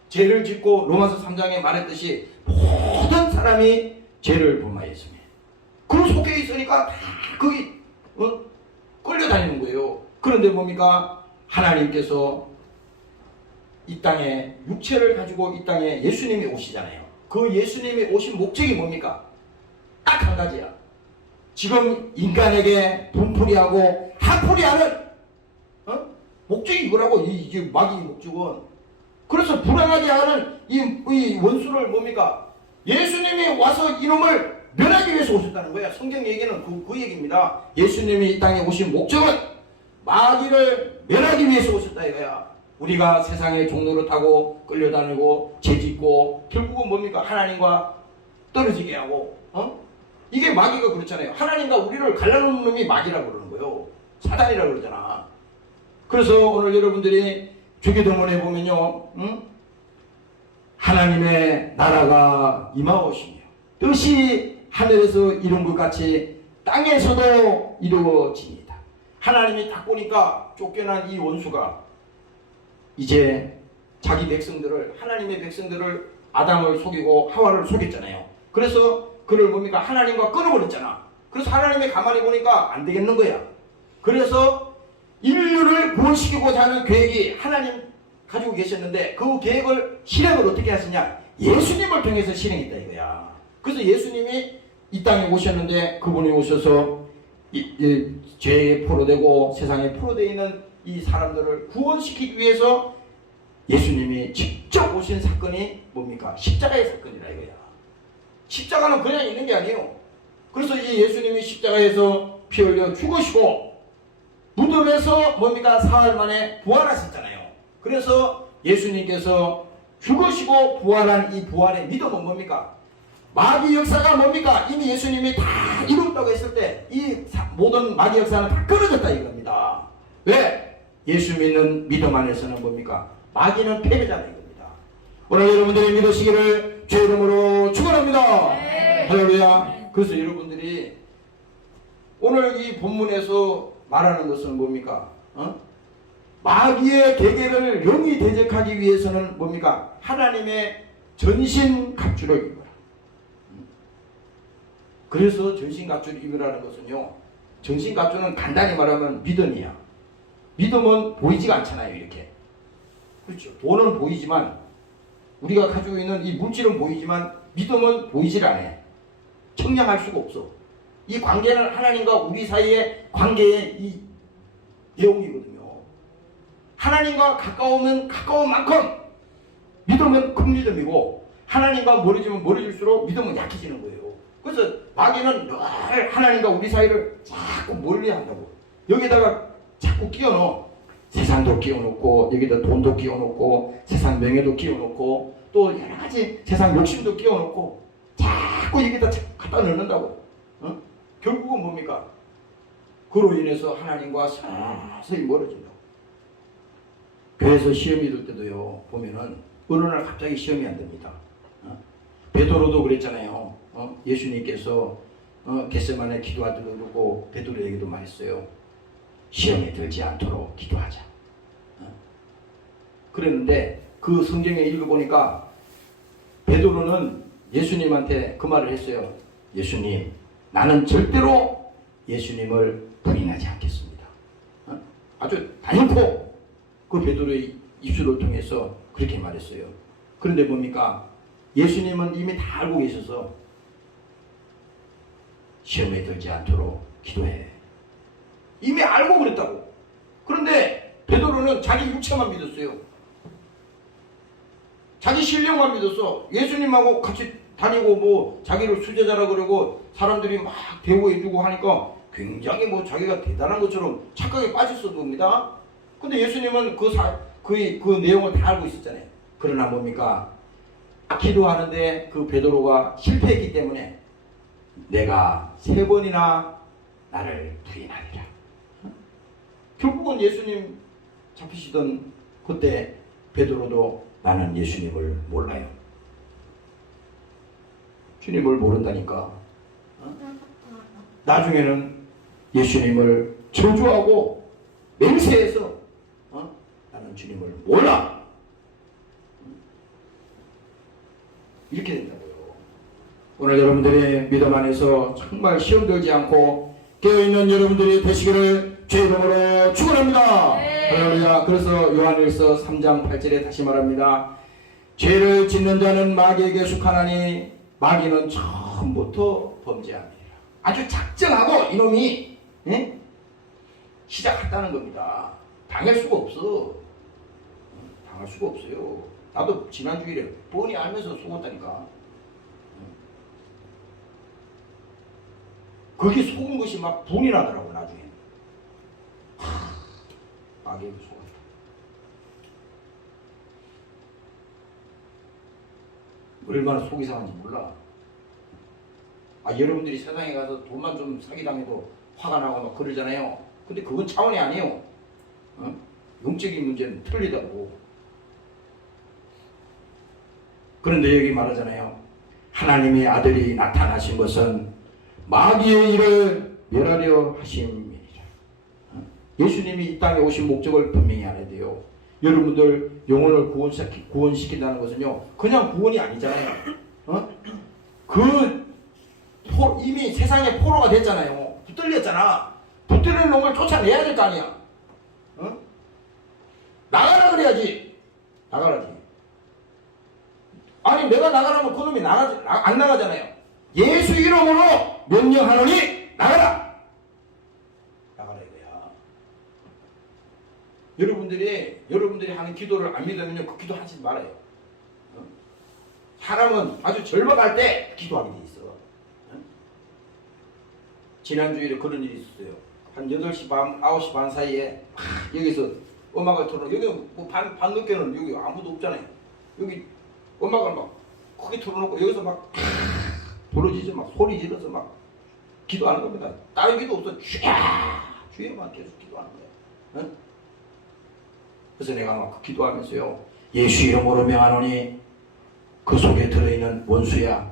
죄를 짓고 로마서 3장에 말했듯이 모든 사람이 죄를 범하였으며 그 속해 있으니까 다 거기 끌려다니는 거예요. 그런데 뭡니까? 하나님께서 이 땅에 육체를 가지고 이 땅에 예수님이 오시잖아요. 그 예수님이 오신 목적이 뭡니까? 딱 한 가지야. 지금 인간에게 분풀이하고 한풀이하는 목적이 이거라고. 이 마귀의 목적은. 그래서 불안하게 하는 이 원수를 뭡니까? 예수님이 와서 이놈을 멸하기 위해서 오셨다는 거야. 성경 얘기는 그 얘기입니다. 예수님이 이 땅에 오신 목적은 마귀를 멸하기 위해서 오셨다 이거야. 우리가 세상의 종로를 타고 끌려다니고 죄짓고 결국은 뭡니까? 하나님과 떨어지게 하고 이게 마귀가 그렇잖아요. 하나님과 우리를 갈라놓는 놈이 마귀라고 그러는 거예요. 사단이라고 그러잖아. 그래서 오늘 여러분들이 주기도문에 보면요, 하나님의 나라가 임하오시며 뜻이 하늘에서 이룬 것 같이 땅에서도 이루어집니다. 하나님이 딱 보니까 쫓겨난 이 원수가 이제 자기 백성들을, 하나님의 백성들을, 아담을 속이고 하와를 속였잖아요. 그래서 그를 뭡니까? 하나님과 끊어버렸잖아. 그래서 하나님이 가만히 보니까 안 되겠는 거야. 그래서 인류를 구원시키고자 하는 계획이 하나님 가지고 계셨는데 그 계획을 실행을 어떻게 하시냐? 예수님을 통해서 실행했다 이거야. 그래서 예수님이 이 땅에 오셨는데 그분이 오셔서 죄에 포로되고 세상에 포로되어 있는 이 사람들을 구원시키기 위해서 예수님이 직접 오신 사건이 뭡니까? 십자가의 사건이라 이거야. 십자가는 그냥 있는 게 아니에요. 그래서 이 예수님이 십자가에서 피 흘려 죽으시고 무덤에서 뭡니까? 사흘 만에 부활하셨잖아요. 그래서 예수님께서 죽으시고 부활한 이 부활의 믿음은 뭡니까? 마귀 역사가 뭡니까? 이미 예수님이 다 이뤘다고 했을 때 이 모든 마귀 역사는 다 끊어졌다 이겁니다. 왜? 예수 믿는 믿음 안에서는 뭡니까? 마귀는 패배자다 이겁니다. 오늘 여러분들이 믿으시기를 주의 이름으로 축원합니다. 네. 할렐루야. 그래서 여러분들이 오늘 이 본문에서 말하는 것은 뭡니까? 마귀의 계계를 영이 대적하기 위해서는 뭡니까? 하나님의 전신갑주를 입어라. 그래서 전신갑주를 입으라는 것은요, 전신갑주는 간단히 말하면 믿음이야. 믿음은 보이지가 않잖아요. 이렇게. 그렇죠. 돈은 보이지만, 우리가 가지고 있는 이 물질은 보이지만 믿음은 보이질 않아. 청량할 수가 없어. 이 관계는 하나님과 우리 사이의 관계의 이 내용이거든요. 하나님과 가까우면 가까운 만큼 믿음은 큰 믿음이고, 하나님과 멀어지면 멀어질수록 믿음은 약해지는 거예요. 그래서 마귀는 늘 하나님과 우리 사이를 자꾸 멀리 한다고. 여기다가 자꾸 끼워넣어. 세상도 끼워놓고, 여기다 돈도 끼워놓고, 세상 명예도 끼워놓고, 또 여러 가지 세상 욕심도 끼워놓고, 자꾸 여기다 갖다 넣는다고. 결국은 뭡니까? 그로 인해서 하나님과 서서히 멀어진다고. 교회에서 시험이 들 때도요, 보면은 어느 날 갑자기 시험이 안 됩니다. 베드로도 그랬잖아요. 예수님께서 겟세마네 기도하도록 그러고 베드로에게도 말했어요. 시험에 들지 않도록 기도하자. 그랬는데 그 성경에 읽어보니까 베드로는 예수님한테 그 말을 했어요. 예수님, 나는 절대로 예수님을 부인하지 않겠습니다. 아주 단연코 그 베드로의 입술을 통해서 그렇게 말했어요. 그런데 뭡니까? 예수님은 이미 다 알고 계셔서 시험에 들지 않도록 기도해. 이미 알고 그랬다고. 그런데 베드로는 자기 육체만 믿었어요. 자기 실력만 믿었어. 예수님하고 같이 다니고 뭐 자기를 수제자라 그러고 사람들이 막 대우해주고 하니까 굉장히 뭐 자기가 대단한 것처럼 착각에 빠졌어도 봅니다. 근데 예수님은 그 내용을 다 알고 있었잖아요. 그러나 뭡니까? 기도하는데 그 베드로가 실패했기 때문에 내가 3번이나 나를 부인하리라. 결국은 예수님 잡히시던 그때 베드로도 나는 예수님을 몰라요. 주님을 모른다니까. 나중에는 예수님을 저주하고 맹세해서 나는 주님을 몰라. 이렇게 된다고요. 오늘 여러분들의 믿음 안에서 정말 시험 들지 않고 깨어있는 여러분들이 되시기를 주의 이름으로 축원합니다. 할렐루야. 그래서 요한일서 3장 8절에 다시 말합니다. 죄를 짓는 자는 마귀에게 속하나니 마귀는 처음부터 범죄합니다. 아주 작정하고 이놈이 시작했다는 겁니다. 당할 수가 없어. 당할 수가 없어요. 나도 지난 주일에 뻔히 알면서 속았다니까. 그게 속은 것이 막 분이 나더라고 나중에. 마귀에게 속았다. 얼마나 속이 상한지 몰라. 여러분들이 세상에 가서 돈만 좀 사기당해도 화가 나고 막 그러잖아요. 근데 그건 차원이 아니에요. 영적인 문제는 틀리다고. 그런데 여기 말하잖아요. 하나님의 아들이 나타나신 것은 마귀의 일을 멸하려 하심이니라. 예수님이 이 땅에 오신 목적을 분명히 알아야 돼요. 여러분들 영혼을 구원시킨다는 것은요, 그냥 구원이 아니잖아요. 이미 세상에 포로가 됐잖아요. 붙들렸잖아. 붙들린 놈을 쫓아내야 될 거 아니야. 나가라 그래야지. 나가라지. 아니 내가 나가라면 그놈이 안 나가잖아요. 예수 이름으로 명령하노니 나가라. 나가라 이거야. 여러분들이 하는 기도를 안 믿으면 그 기도 하지 말아요. 사람은 아주 절박할 때 기도하게 돼 있어. 지난주일에 그런 일이 있었어요. 한 8시 반, 9시 반 사이에 여기서 음악을 틀어. 여기 뭐 반 늦게는 여기 아무도 없잖아요. 여기 음악을 막 크게 틀어놓고 여기서 막 부러지죠. 막 소리 지르서 막 기도하는 겁니다. 다른 기도 없어. 주여만 계속 기도하는 거예요. 그래서 내가 막 기도하면서요. 예수 이름으로 명하노니 그 속에 들어있는 원수야.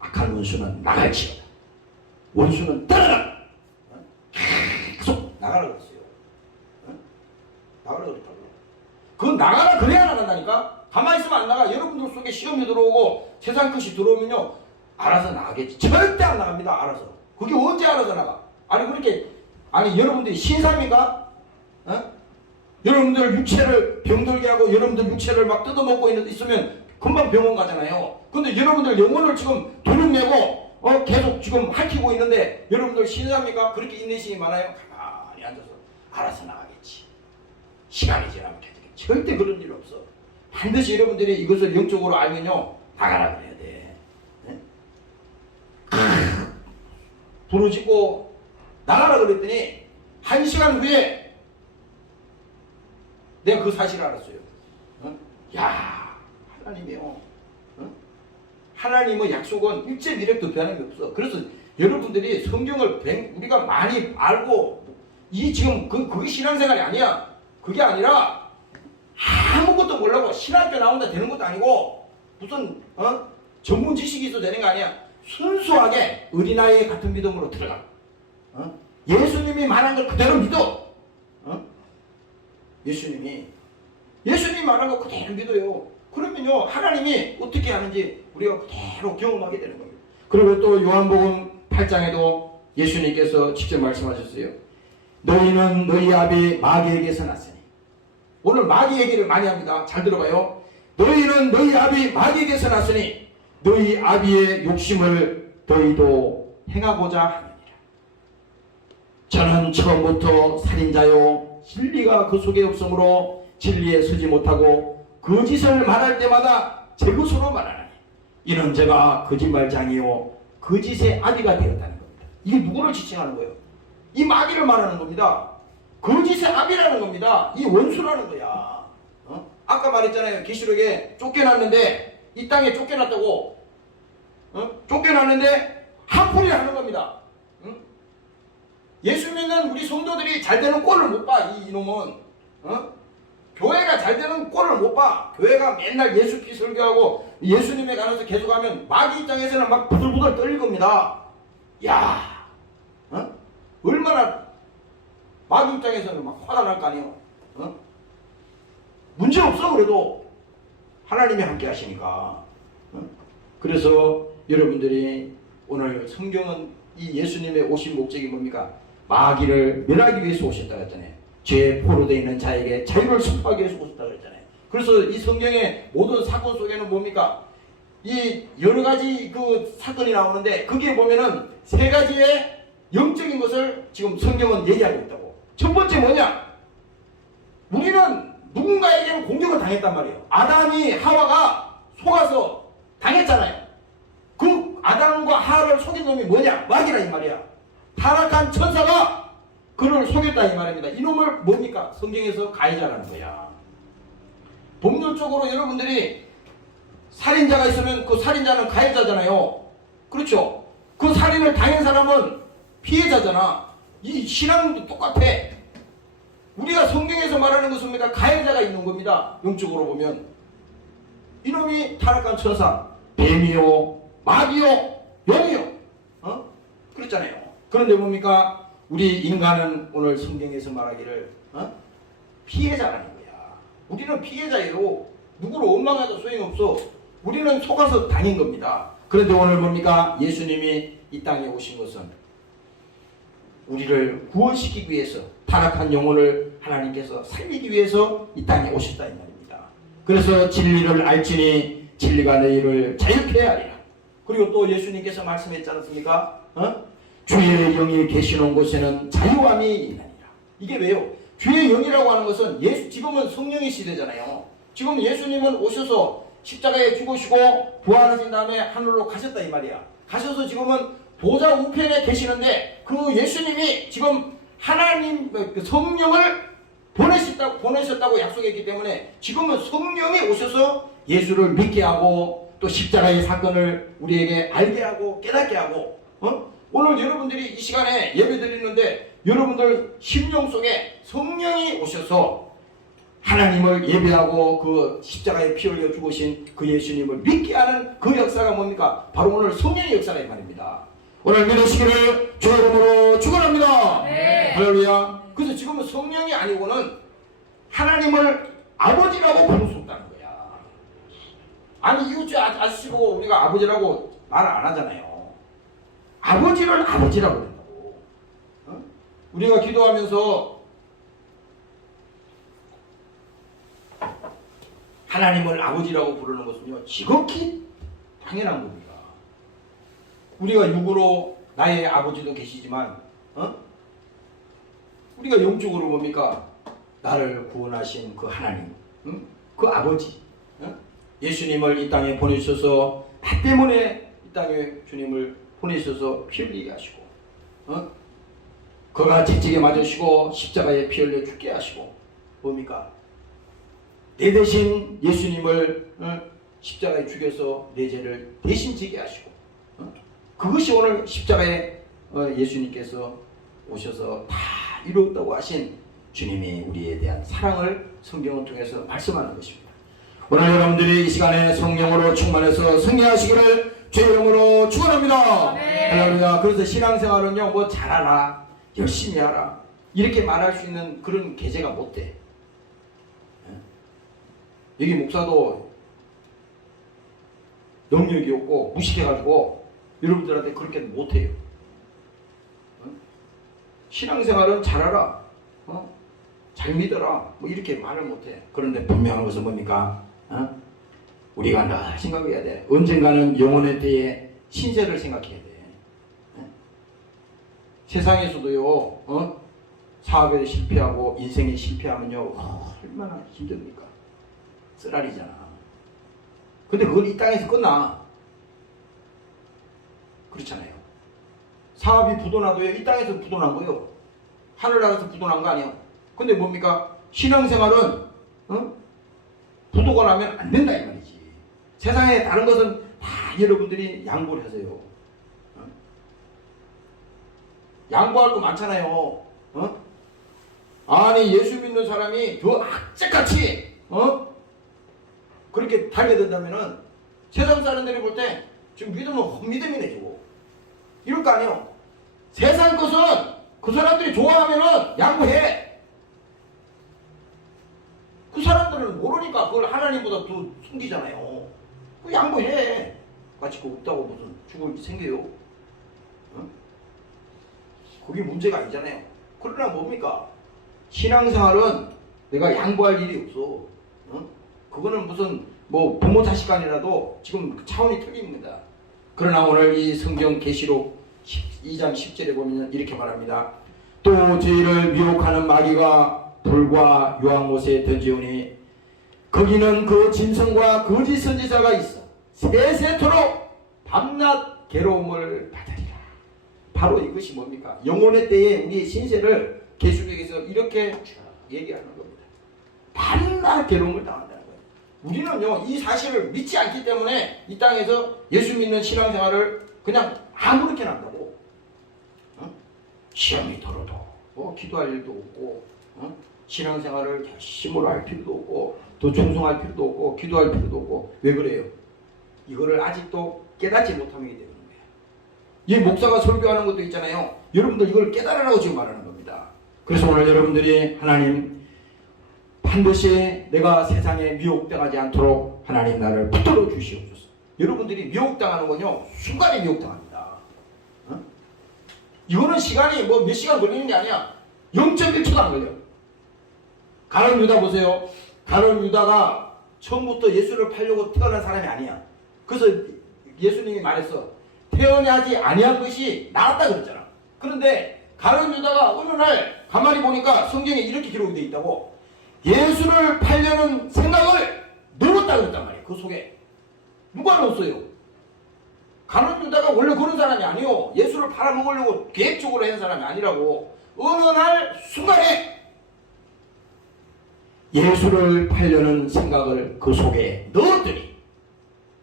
악한 원수는 나갈지어다. 원수는 떠나라. 계속 나가라 그랬어요. 나가라 그랬다고. 그건 나가라 그래야 나간다니까. 가만히 있으면 안 나가. 여러분들 속에 시험이 들어오고 세상 것이 들어오면요, 알아서 나가겠지. 절대 안 나갑니다. 알아서. 그게 언제 알아서 나가? 여러분들이 신사입니까? 여러분들 육체를 병들게 하고 여러분들 육체를 막 뜯어먹고 있으면 금방 병원 가잖아요. 근데 여러분들 영혼을 지금 도둑내고 계속 지금 핥히고 있는데 여러분들 신사입니까? 그렇게 인내심이 많아요? 가만히 앉아서 알아서 나가겠지. 시간이 지나면 되겠지. 절대 그런 일 없어. 반드시 여러분들이 이것을 영적으로 알면요, 나가라 그래야 돼. 부르짖고 나가라 그랬더니 1시간 후에 내가 그 사실을 알았어요. 야, 하나님이요. 하나님의 약속은 일제 미력도 변함이 없어. 그래서 여러분들이 성경을 우리가 많이 알고 지금 그게 신앙생활이 아니야. 그게 아니라 아무것도 모르고 신학교 나온다 되는 것도 아니고 무슨 전문 지식이 있어도 되는 거 아니야. 순수하게 어린아이 같은 믿음으로 들어가. 예수님이 말한 걸 그대로 믿어. 예수님이 말한 거 그대로 믿어요. 그러면요, 하나님이 어떻게 하는지 우리가 그대로 경험하게 되는 겁니다. 그리고 또 요한복음 8장에도 예수님께서 직접 말씀하셨어요. 너희는 너희 아비 마귀에게서 났으니. 오늘 마귀 얘기를 많이 합니다. 잘 들어봐요. 너희는 너희 아비 마귀에게서 났으니 너희 아비의 욕심을 너희도 행하고자 하느니라. 저는 처음부터 살인자요 진리가 그 속에 없으므로 진리에 서지 못하고 거짓을 말할 때마다 제 것으로 말하나니 이는 제가 거짓말장이요 거짓의 아비가 되었다는 겁니다. 이게 누구를 지칭하는 거예요? 이 마귀를 말하는 겁니다. 거짓의 아비라는 겁니다. 이 원수라는 거야. 아까 말했잖아요. 계시록에 쫓겨났는데 이 땅에 쫓겨났다고. 쫓겨났는데 한풀이 하는 겁니다. 예수 믿는 우리 성도들이 잘 되는 꼴을 못 봐. 이놈은. 교회가 잘 되는 꼴을 못 봐. 교회가 맨날 예수피 설교하고 예수님에 관해서 계속하면 마귀 입장에서는 막 부들부들 떨릴 겁니다. 야, 얼마나 마귀 입장에서는 막 화가 날 거 아니에요. 문제 없어. 그래도 하나님이 함께 하시니까. 그래서 여러분들이 오늘 성경은 이 예수님의 오신 목적이 뭡니까? 마귀를 멸하기 위해서 오셨다 했잖아요. 죄에 포로되어 있는 자에게 자유를 선포하기 위해서 오셨다 그랬잖아요. 그래서 이 성경의 모든 사건 속에는 뭡니까? 이 여러 가지 그 사건이 나오는데 거기에 보면은 세 가지의 영적인 것을 지금 성경은 얘기하고 있다고. 첫 번째 뭐냐? 우리는 누군가에게는 공격을 당했단 말이에요. 아담이 하와가 속아서 당했잖아요. 그 아담과 하와를 속인 놈이 뭐냐? 마귀라 이 말이야. 타락한 천사가 그를 속였다 이 말입니다. 이놈을 뭡니까? 성경에서 가해자라는 거야. 법률적으로 여러분들이 살인자가 있으면 그 살인자는 가해자잖아요. 그렇죠? 그 살인을 당한 사람은 피해자잖아. 이 신앙도 똑같아. 우리가 성경에서 말하는 것은 뭡니까? 가해자가 있는 겁니다. 영적으로 보면. 이놈이 타락한 천사, 뱀이요, 마귀요, 영이요. 그랬잖아요. 그런데 뭡니까? 우리 인간은 오늘 성경에서 말하기를 피해자라는 거야. 우리는 피해자예요. 누구를 원망해도 소용없어. 우리는 속아서 당한 겁니다. 그런데 오늘 뭡니까? 예수님이 이 땅에 오신 것은 우리를 구원시키기 위해서, 타락한 영혼을 하나님께서 살리기 위해서 이 땅에 오셨다 이 말입니다. 그래서 진리를 알지니 진리가 너희를 자유케 하리라. 그리고 또 예수님께서 말씀했지 않습니까? 주의 영이 계시는 곳에는 자유함이 있느니라. 이게 왜요? 주의 영이라고 하는 것은 지금은 성령의 시대잖아요. 지금 예수님은 오셔서 십자가에 죽으시고 부활하신 다음에 하늘로 가셨다 이 말이야. 가셔서 지금은 보좌 우편에 계시는데 그 예수님이 지금 하나님 성령을 보내셨다고 약속했기 때문에 지금은 성령이 오셔서 예수를 믿게 하고 또 십자가의 사건을 우리에게 알게 하고 깨닫게 하고 오늘 여러분들이 이 시간에 예배 드리는데 여러분들 심령 속에 성령이 오셔서 하나님을 예배하고 그 십자가에 피 흘려 죽으신 그 예수님을 믿게 하는 그 역사가 뭡니까? 바로 오늘 성령의 역사가 이 말입니다. 오늘 믿으시기를 주의 이름으로 축원합니다. 네. 할렐루야. 그래서 지금은 성령이 아니고는 하나님을 아버지라고 부를 수 없다는 거야. 아니 이웃집 아저씨 보고 우리가 아버지라고 말 안 하잖아요. 아버지를 아버지라고 그런다고. 우리가 기도하면서 하나님을 아버지라고 부르는 것은요 지극히 당연한 겁니다. 우리가 육으로 나의 아버지도 계시지만 우리가 영적으로 뭡니까? 나를 구원하신 그 하나님, 그 아버지, 예수님을 이 땅에 보내셔서 나 때문에 이 땅에 주님을 보내셔서 피 흘리게 하시고 그가 채찍에 맞으시고 십자가에 피 흘려 죽게 하시고 뭡니까? 내 대신 예수님을 십자가에 죽여서 내 죄를 대신 지게 하시고 그것이 오늘 십자가에 예수님께서 오셔서 다 이루었다고 하신 주님이 우리에 대한 사랑을 성경을 통해서 말씀하는 것입니다. 오늘 여러분들이 이 시간에 성령으로 충만해서 승리하시기를 주의 이름으로 축원합니다. 할렐루야. 그래서 신앙생활은요 뭐 잘하라, 열심히 하라 이렇게 말할 수 있는 그런 계제가 못 돼. 여기 목사도 능력이 없고 무식해가지고 여러분들한테 그렇게 못해요. 신앙생활은 잘하라, 잘 믿어라 뭐 이렇게 말을 못해. 그런데 분명한 것은 뭡니까? 우리가 늘 생각해야 돼. 언젠가는 영혼에 대해 신세를 생각해야 돼. 세상에서도요 사업에 실패하고 인생에 실패하면요 얼마나 힘듭니까? 쓰라리잖아. 근데 그걸 이 땅에서 끝나. 그렇잖아요. 사업이 부도나도요 이 땅에서 부도난 거예요. 하늘나라에서 부도난 거 아니에요. 근데 뭡니까? 신앙생활은 부도가 나면 안 된다 이 말이지. 세상에 다른 것은 다 여러분들이 양보를 하세요. 양보할 거 많잖아요. 아니 예수 믿는 사람이 더 악착같이 그렇게 달려든다면은 세상 사람들이 볼 때 지금 믿으면 헛믿음이네 저거. 이럴 거 아니에요. 세상 것은 그 사람들이 좋아하면은 양보해. 그 사람들은 모르니까 그걸 하나님보다 더 숨기잖아요. 그 양보해. 마치 그거 없다고 무슨 죽을 게 생겨요. 그게 문제가 아니잖아요. 그러나 뭡니까? 신앙생활은 내가 양보할 일이 없어. 그거는 무슨 뭐 부모 자식 간이라도 지금 차원이 틀립니다. 그러나 오늘 이 성경 계시록 2장 10절에 보면 이렇게 말합니다. 또 저희를 미혹하는 마귀가 불과 유황못에 던지오니 거기는 그 짐승과 거짓 선지자가 있어 세세토록 밤낮 괴로움을 받으리라. 바로 이것이 뭡니까? 영혼의 때에 우리의 신세를 계시록에서 이렇게 얘기하는 겁니다. 밤낮 괴로움을 당한다는 거예요. 우리는요 이 사실을 믿지 않기 때문에 이 땅에서 예수 믿는 신앙생활을 그냥 아무렇게나 한다고. 시험이 들어도 기도할 일도 없고 신앙생활을 힘으로 할 필요도 없고 더 충성할 필요도 없고 기도할 필요도 없고. 왜 그래요? 이거를 아직도 깨닫지 못하기 때문에. 이 목사가 설교하는 것도 있잖아요. 여러분들 이걸 깨달으라고 지금 말하는 겁니다. 그래서 오늘 여러분들이 하나님 반드시 내가 세상에 미혹당하지 않도록 하나님 나를 붙들어 주시옵소서. 여러분들이 미혹당하는 건요 순간에 미혹당합니다. 이거는 시간이 뭐 몇 시간 걸리는 게 아니야. 0.1초도 안 걸려. 가룟 유다 보세요. 가룟 유다가 처음부터 예수를 팔려고 태어난 사람이 아니야. 그래서 예수님이 말했어. 태어나지 아니한 것이 나았다 그랬잖아. 그런데 가룟 유다가 어느 날 가만히 보니까 성경에 이렇게 기록이 되어 있다고. 예수를 팔려는 생각을 넣었다 그랬단 말이에요. 그 속에. 누가 넣었어요? 가룟 유다가 원래 그런 사람이 아니요. 예수를 팔아먹으려고 계획적으로 한 사람이 아니라고. 어느 날 순간에 예수를 팔려는 생각을 그 속에 넣었더니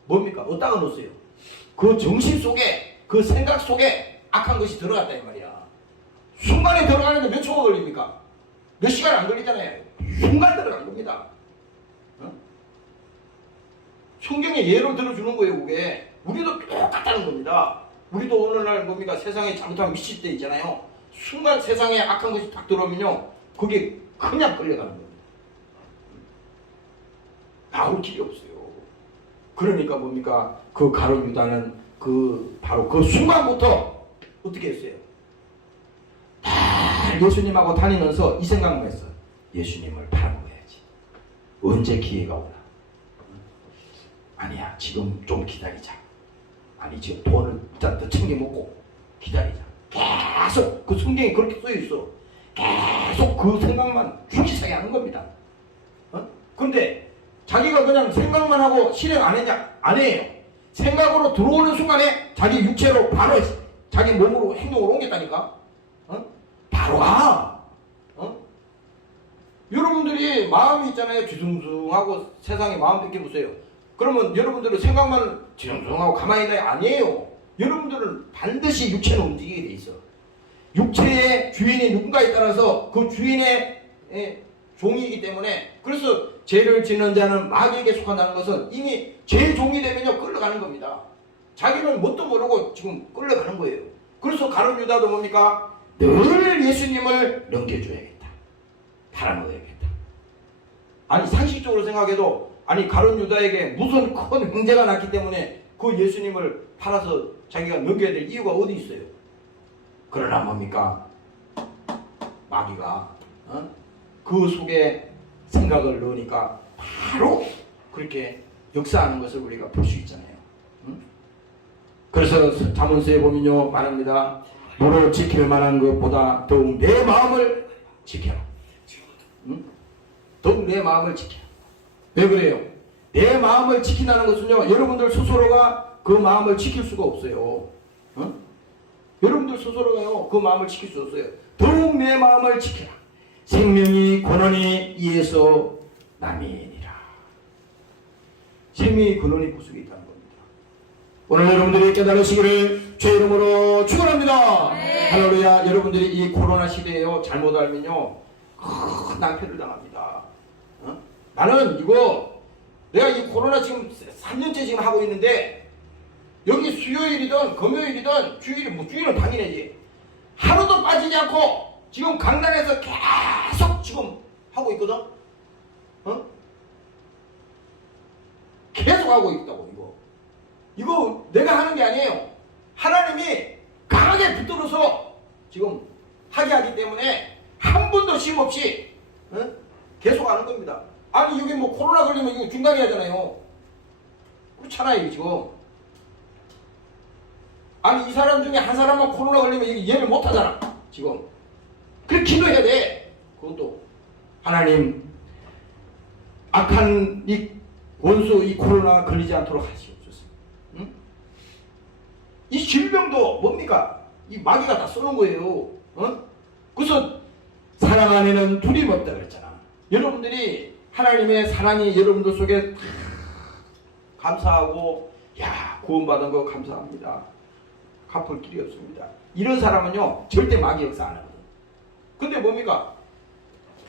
뭡니까? 어디다가 넣었어요? 그 정신 속에 그 생각 속에 악한 것이 들어갔다 이 말이야. 순간에 들어가는데 몇 초가 걸립니까? 몇 시간 안 걸리잖아요. 순간 들어간 겁니다. 성경에 예로 들어주는 거예요. 그게 우리도 똑같다는 겁니다. 우리도 어느 날 뭡니까? 세상에 잘못하면 미칠 때 있잖아요. 순간 세상에 악한 것이 딱 들어오면요 그게 그냥 끌려가는 겁니다. 나올 길이 없어요. 그러니까 뭡니까? 그 가룟 유다는 바로 그 순간부터 어떻게 했어요? 다 예수님하고 다니면서 이 생각만 했어. 예수님을 팔아먹어야지. 언제 기회가 오나? 아니야, 지금 좀 기다리자. 아니, 지금 돈을 일단 더 챙겨 먹고 기다리자. 계속 그 성경에 그렇게 써 있어. 계속 그 생각만 죽이차게 하는 겁니다. 근데 자기가 그냥 생각만 하고 실행 안 했냐? 안 해요. 생각으로 들어오는 순간에 자기 육체로 바로 자기 몸으로 행동을 옮겼다니까. 바로 가. 여러분들이 마음이 있잖아요. 뒤숭숭하고 세상에 마음 느껴보세요. 그러면 여러분들은 생각만 뒤숭숭하고 가만히 있나요? 아니에요. 여러분들은 반드시 육체는 움직이게 돼 있어. 육체의 주인이 누군가에 따라서 그 주인의 종이기 때문에. 그래서 죄를 짓는 자는 마귀에게 속한다는 것은 이미 죄의 종이 되면요 끌려가는 겁니다. 자기는 뭣도 모르고 지금 끌려가는 거예요. 그래서 가룟 유다도 뭡니까? 늘 예수님을 넘겨줘야겠다. 팔아먹어야겠다. 아니 상식적으로 생각해도 아니 가룟 유다에게 무슨 큰 형제가 났기 때문에 그 예수님을 팔아서 자기가 넘겨야 될 이유가 어디 있어요? 그러나 뭡니까? 마귀가 그 속에 생각을 넣으니까 바로 그렇게 역사하는 것을 우리가 볼 수 있잖아요. 그래서 잠언서에 보면요 말합니다. 너를 지킬 만한 것보다 더욱 내 마음을 지켜라. 더욱 내 마음을 지켜라. 왜 그래요? 내 마음을 지킨다는 것은요 여러분들 스스로가 그 마음을 지킬 수가 없어요. 여러분들 스스로가요 그 마음을 지킬 수 없어요. 더욱 내 마음을 지켜라. 생명이 고난이 이에서 남이니라. 생명이 고난이 구속이 있다는 겁니다. 오늘 여러분들이 깨달으시기를 주의 이름으로 축원합니다. 네. 할렐루야. 여러분들이 이 코로나 시대에요 잘못 알면요 큰 낭패를 당합니다. 나는 이거 내가 이 코로나 지금 3년째 지금 하고 있는데 여기 수요일이든 금요일이든 주일은 당일이지 하루도 빠지지 않고 지금 강단에서 계속 지금 하고 있거든. 계속 하고 있다고. 이거 내가 하는 게 아니에요. 하나님이 강하게 붙들어서 지금 하게 하기 때문에 한 번도 쉼 없이 계속 하는 겁니다. 아니 여기 뭐 코로나 걸리면 이거 중단해야 하잖아요. 그렇잖아요 지금. 아니 이 사람 중에 한 사람만 코로나 걸리면 이게 이해를 못 하잖아 지금. 그래 기도해야 돼. 그것도 하나님 악한 이 원수 이 코로나 걸리지 않도록 하시옵소서. 응? 이 질병도 뭡니까? 이 마귀가 다 쏘는 거예요. 그래서 사랑 안에는 두려움 없다 그랬잖아. 여러분들이 하나님의 사랑이 여러분들 속에 감사하고 야 구원받은 거 감사합니다. 갚을 길이 없습니다. 이런 사람은요 절대 마귀 역사 안 하거든. 근데 뭡니까?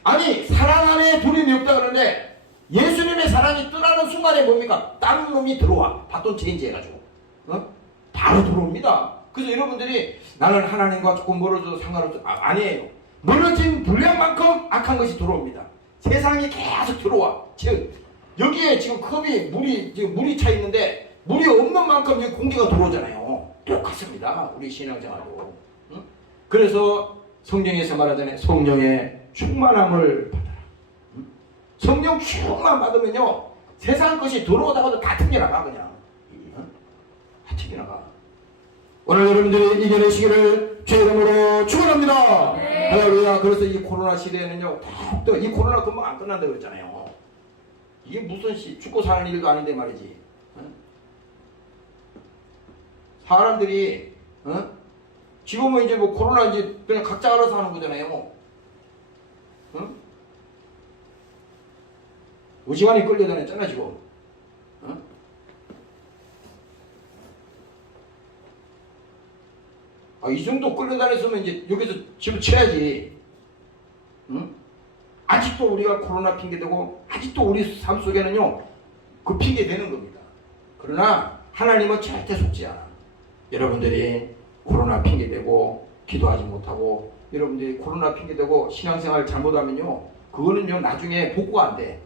아니 사랑 안에 두려움이 없다 그러는데 예수님의 사랑이 떠나는 순간에 뭡니까? 다른 놈이 들어와. 바톤 체인지 해가지고 바로 들어옵니다. 그래서 여러분들이 나는 하나님과 조금 멀어져도 상관없어. 아니에요. 멀어진 분량만큼 악한 것이 들어옵니다. 세상이 계속 들어와. 즉 여기에 지금 컵이 물이 차 있는데 물이 없는 만큼 여기 공기가 들어오잖아요. 똑같습니다. 우리 신앙생활도. 응? 그래서 성경에서 말하잖아요. 성령의 충만함을 받아라. 응? 성령 충만 받으면요 세상 것이 들어오다가도 다 튕겨나가 그냥. 응? 다 튕겨나가. 오늘 여러분들이 이겨내시기를 주의 이름으로 축원합니다. 네. 할렐루야. 그래서 이 코로나 시대에는요 더욱더 이 코로나 금방 안 끝난다고 그랬잖아요. 이게 무슨 죽고 사는 일도 아닌데 말이지. 사람들이 지금은 이제 뭐 코로나 이제 그냥 각자 알아서 하는 거잖아요. 오지간히 끌려다녔잖아 지금. 이 정도 끌려다녔으면 이제 여기서 집어쳐야지. 아직도 우리가 코로나 핑계대고 아직도 우리 삶 속에는요 그 핑계 대는 겁니다. 그러나 하나님은 절대 속지 않아. 여러분들이 코로나 핑계대고 기도하지 못하고 여러분들이 코로나 핑계대고 신앙생활 잘못하면요 그거는요 나중에 복구가 안 돼.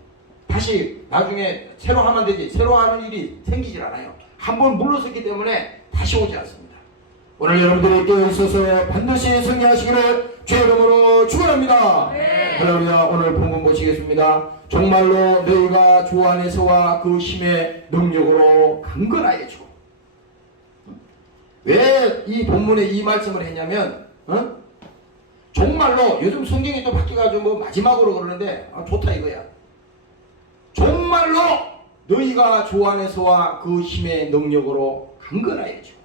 다시 나중에 새로 하면 되지. 새로 하는 일이 생기질 않아요. 한번 물러섰기 때문에 다시 오지 않습니다. 오늘 여러분들이 깨어있어서 반드시 승리하시기를 주의 이름으로 축원합니다. 네. 할렐루야. 오늘 본문 보시겠습니다. 정말로 너희가 주 안에서와 그 힘의 능력으로 강건하게 주고. 왜 이 본문에 이 말씀을 했냐면 정말로 요즘 성경이 또 바뀌어가지고 뭐 마지막으로 그러는데 좋다 이거야. 정말로 너희가 주 안에서와 그 힘의 능력으로 강건하게 주고.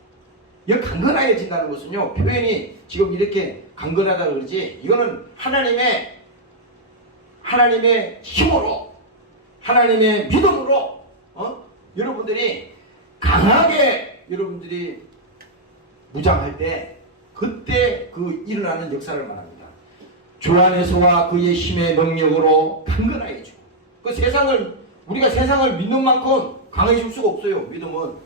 이 강건해진다는 것은요 표현이 지금 이렇게 강건하다 그러지 이거는 하나님의 힘으로 하나님의 믿음으로 여러분들이 강하게 여러분들이 무장할 때 그때 그 일어나는 역사를 말합니다. 주 안에서와 그의 힘의 능력으로 강건하게 주고. 그 우리가 세상을 믿는 만큼 강해질 수가 없어요. 믿음은.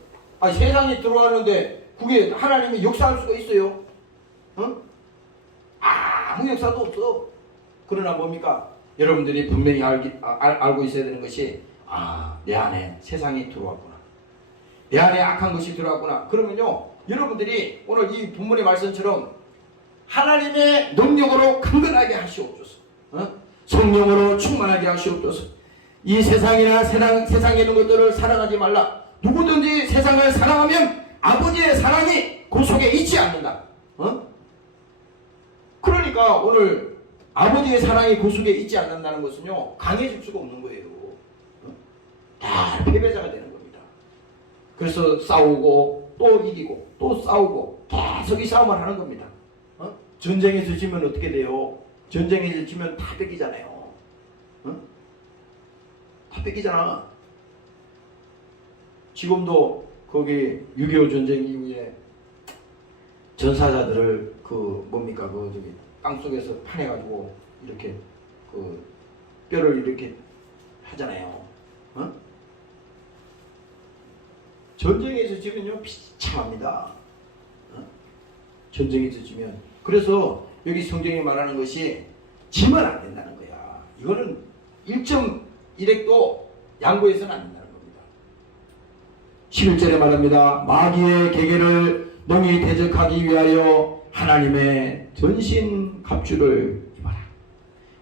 세상이 들어왔는데 그게 하나님이 역사할 수가 있어요? 아무 역사도 없어. 그러나 뭡니까? 여러분들이 분명히 알고 있어야 되는 것이 내 안에 세상이 들어왔구나. 내 안에 악한 것이 들어왔구나. 그러면요 여러분들이 오늘 이 본문의 말씀처럼 하나님의 능력으로 강건하게 하시옵소서. 성령으로 충만하게 하시옵소서. 이 세상이나 세상에 있는 것들을 사랑하지 말라. 누구든지 세상을 사랑하면 아버지의 사랑이 그 속에 있지 않는다. 그러니까 오늘 아버지의 사랑이 그 속에 있지 않는다는 것은요 강해질 수가 없는 거예요. 다 패배자가 되는 겁니다. 그래서 싸우고 또 이기고 또 싸우고 계속 이 싸움을 하는 겁니다. 전쟁에서 지면 어떻게 돼요? 전쟁에서 지면 다 뺏기잖아요. 다 뺏기잖아. 지금도 거기 6.25 전쟁 이후에 전사자들을 땅속에서 파내가지고 이렇게 뼈를 이렇게 하잖아요. 전쟁에서 지면요 비참합니다. 전쟁에서 지면. 그래서 여기 성경이 말하는 것이 지면 안 된다는 거야. 이거는 1.1핵도 양보해서는 안 된다는 겁니다. 11절에 말합니다. 마귀의 계계를 능히 대적하기 위하여 하나님의 전신 갑주를 입어라.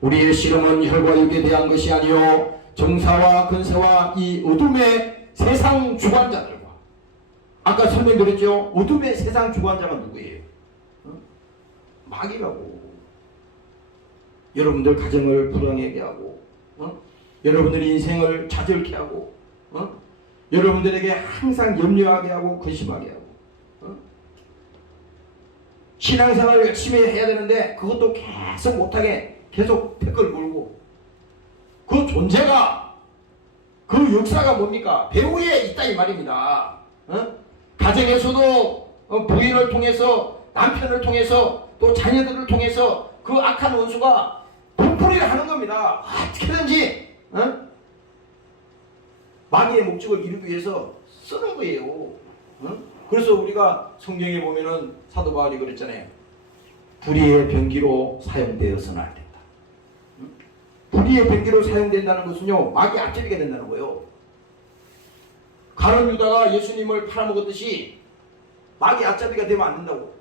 우리의 씨름은 혈과 육에 대한 것이 아니요 정사와 근세와 이 어둠의 세상 주관자들과, 아까 설명드렸죠. 어둠의 세상 주관자가 누구예요? 마귀라고. 여러분들 가정을 불행하게 하고, 여러분들 인생을 좌절케 하고, 여러분들에게 항상 염려하게 하고 근심하게 하고, 신앙생활을 열심히 해야 되는데 그것도 계속 못하게 계속 댓글 물고, 그 존재가, 그 역사가 뭡니까? 배후에 있다 이 말입니다. 가정에서도 부인을 통해서, 남편을 통해서, 또 자녀들을 통해서 그 악한 원수가 분풀이를 하는 겁니다. 어떻게든지 마귀의 목적을 이루기 위해서 쓰는 거예요. 그래서 우리가 성경에 보면은 사도 바울이 그랬잖아요. 불의의 병기로 사용되어서는 안 된다. 불의의 병기로 사용된다는 것은요, 마귀 앞잡이가 된다는 거예요. 가룟 유다가 예수님을 팔아먹었듯이 마귀 앞잡이가 되면 안 된다고.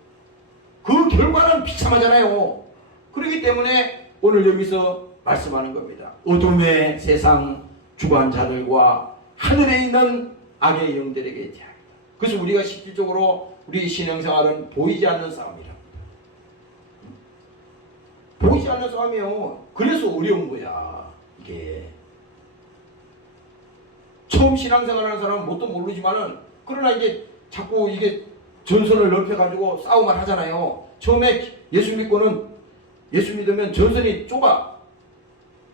그 결과는 비참하잖아요. 그렇기 때문에 오늘 여기서 말씀하는 겁니다. 어둠의 세상 주관자들과 하늘에 있는 악의 영들에게 대하여. 그래서 우리가 실질적으로 우리 신앙생활은 보이지 않는 싸움이랍니다. 보이지 않는 싸움이요. 그래서 어려운 거야. 이게 처음 신앙생활하는 사람은 뭣도 모르지만은, 그러나 이제 자꾸 이게 전선을 넓혀가지고 싸움을 하잖아요. 처음에 예수 믿고는, 예수 믿으면 전선이 좁아.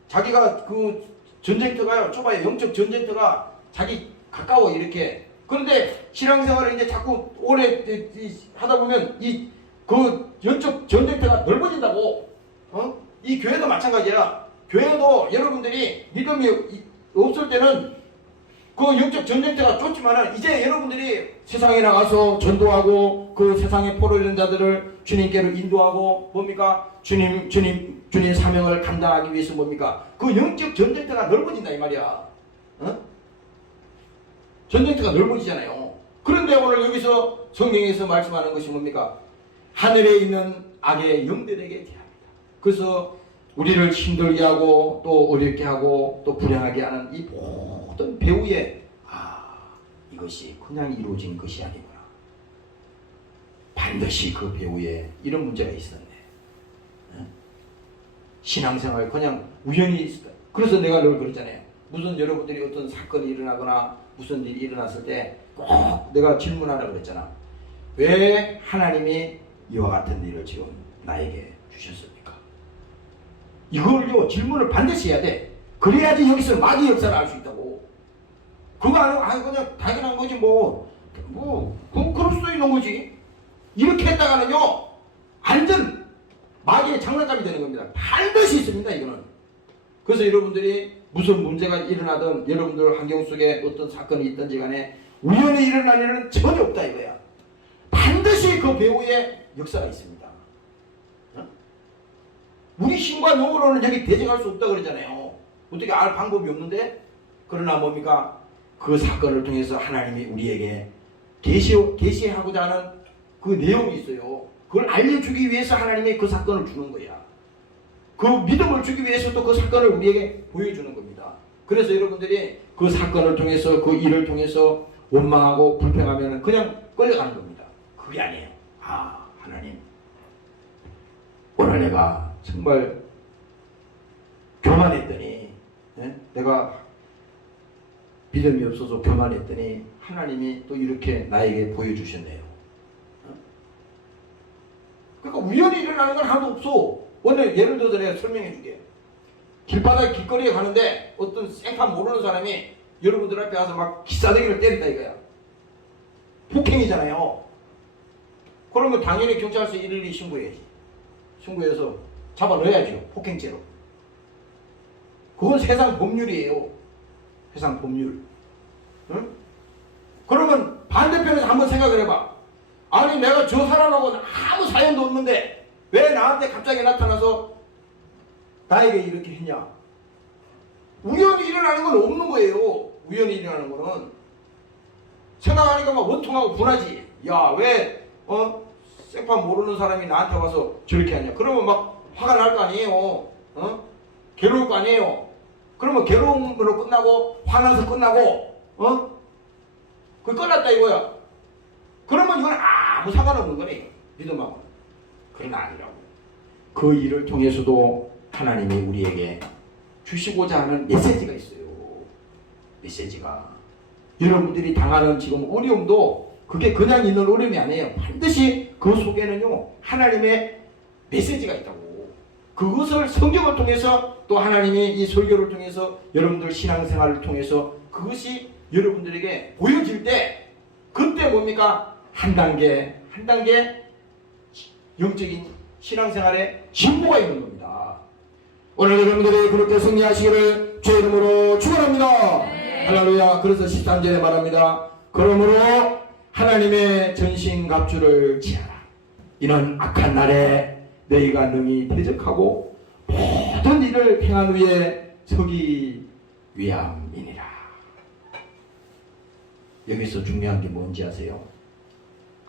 자기가 그 전쟁터가요 좁아요. 영적 전쟁터가 자기 가까워 이렇게. 그런데 신앙생활을 이제 자꾸 오래 하다 보면 이 그 영적 전쟁터가 넓어진다고. 이 교회도 마찬가지야. 교회도 여러분들이 믿음이 없을 때는 그 영적 전쟁터가 좁지만은, 이제 여러분들이 세상에 나가서 전도하고 그 세상에 포로 있는 자들을 주님께로 인도하고, 뭡니까? 주님 사명을 감당하기 위해서 뭡니까? 그 영적 전쟁터가 넓어진다 이 말이야. 전쟁터가 넓어지잖아요. 그런데 오늘 여기서 성경에서 말씀하는 것이 뭡니까? 하늘에 있는 악의 영들에게 대합니다. 그래서 우리를 힘들게 하고 또 어렵게 하고 또 불행하게 하는 이 모든 배후에, 이것이 그냥 이루어진 것이 아니구나. 반드시 그 배후에 이런 문제가 있었네. 신앙생활 그냥 우연히 있었다. 그래서 내가 늘 그랬잖아요. 무슨 여러분들이 어떤 사건이 일어나거나 무슨 일이 일어났을 때 꼭 내가 질문하라고 그랬잖아. 왜 하나님이 이와 같은 일을 지금 나에게 주셨습니까? 이걸요 질문을 반드시 해야 돼. 그래야지 여기서 마귀 역사를 알 수 있다고. 그거 안 하고 그냥 당연한 거지 그럴 수도 있는 거지. 이렇게 했다가는요 완전 마귀의 장난감이 되는 겁니다. 반드시 있습니다 이거는. 그래서 여러분들이 무슨 문제가 일어나든, 여러분들 환경 속에 어떤 사건이 있든지 간에 우연히 일어날 일은 전혀 없다 이거야. 반드시 그 배후에 역사가 있습니다. 우리 힘과 능으로는 여기 대적할 수 없다 그러잖아요. 어떻게 알 방법이 없는데, 그러나 뭡니까? 그 사건을 통해서 하나님이 우리에게 계시하고자 하는 그 내용이 있어요. 그걸 알려주기 위해서 하나님이 그 사건을 주는 거야. 그 믿음을 주기 위해서 또 그 사건을 우리에게 보여주는 겁니다. 그래서 여러분들이 그 사건을 통해서, 그 일을 통해서 원망하고 불평하면 그냥 끌려가는 겁니다. 그게 아니에요. 하나님, 오늘 내가 정말 교만했더니, 내가 믿음이 없어서 교만했더니 하나님이 또 이렇게 나에게 보여주셨네요. 그러니까 우연히 일어나는 건 하나도 없어. 오늘 예를 들어서 내가 설명해 줄게. 길바닥 길거리에 가는데 어떤 생판 모르는 사람이 여러분들 앞에 와서 막 기싸대기를 때린다 이거야. 폭행이잖아요. 그러면 당연히 경찰서에 일일이 신고해야지. 신고해서 잡아 넣어야죠. 폭행죄로. 그건 세상 법률이에요. 세상 법률. 응? 그러면 반대편에서 한번 생각을 해봐. 아니 내가 저 사람하고 아무 사연도 없는데 왜 나한테 갑자기 나타나서 나에게 이렇게 했냐. 우연히 일어나는 건 없는 거예요. 우연히 일어나는 거는. 생각하니까 막 원통하고 분하지. 야, 왜 생판 모르는 사람이 나한테 와서 저렇게 하냐. 그러면 막 화가 날 거 아니에요. 괴로울 거 아니에요. 그러면 괴로움으로 끝나고 화나서 끝나고 그 끝났다 이거야. 그러면 이건 아무 상관없는 거네. 믿음하고는. 그건 아니라고. 그 일을 통해서도 하나님이 우리에게 주시고자 하는 메시지가 있어요. 메시지가. 여러분들이 당하는 지금 어려움도 그게 그냥 있는 어려움이 아니에요. 반드시 그 속에는요 하나님의 메시지가 있다고. 그것을 성경을 통해서 또 하나님이 이 설교를 통해서 여러분들 신앙생활을 통해서 그것이 여러분들에게 보여질 때 그때 뭡니까? 한 단계 영적인 신앙생활에 진보가 있는 겁니다. 오늘 여러분들이 그렇게 승리하시기를 주의 이름으로 축원합니다. 할렐루야. 그래서 13절에 말합니다. 그러므로 하나님의 전신갑주를 취하라. 이는 악한 날에 너희가 능히 대적하고 모든 일을 행한 후에 서기 위함이니라. 여기서 중요한 게 뭔지 아세요?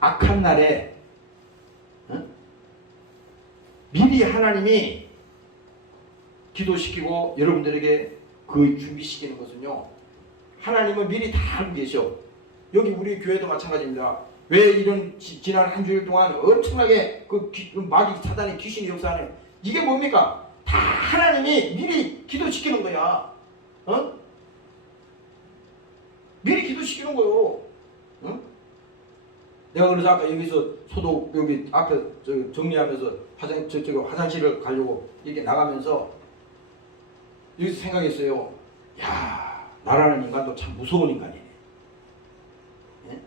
악한 날에 미리 하나님이 기도시키고 여러분들에게 그 준비시키는 것은요, 하나님은 미리 다 알고 계셔. 여기 우리 교회도 마찬가지입니다. 왜 이런 지난 한 주일 동안 엄청나게 그 마귀 사단의 귀신이 역사하네. 이게 뭡니까? 다 하나님이 미리 기도시키는 거야. 미리 기도시키는 거요. 내가 그래서 아까 여기서 소독 여기 앞에 정리하면서 화장실을 가려고 이렇게 나가면서 여기서 생각했어요. 야, 나라는 인간도 참 무서운 인간이네. 예?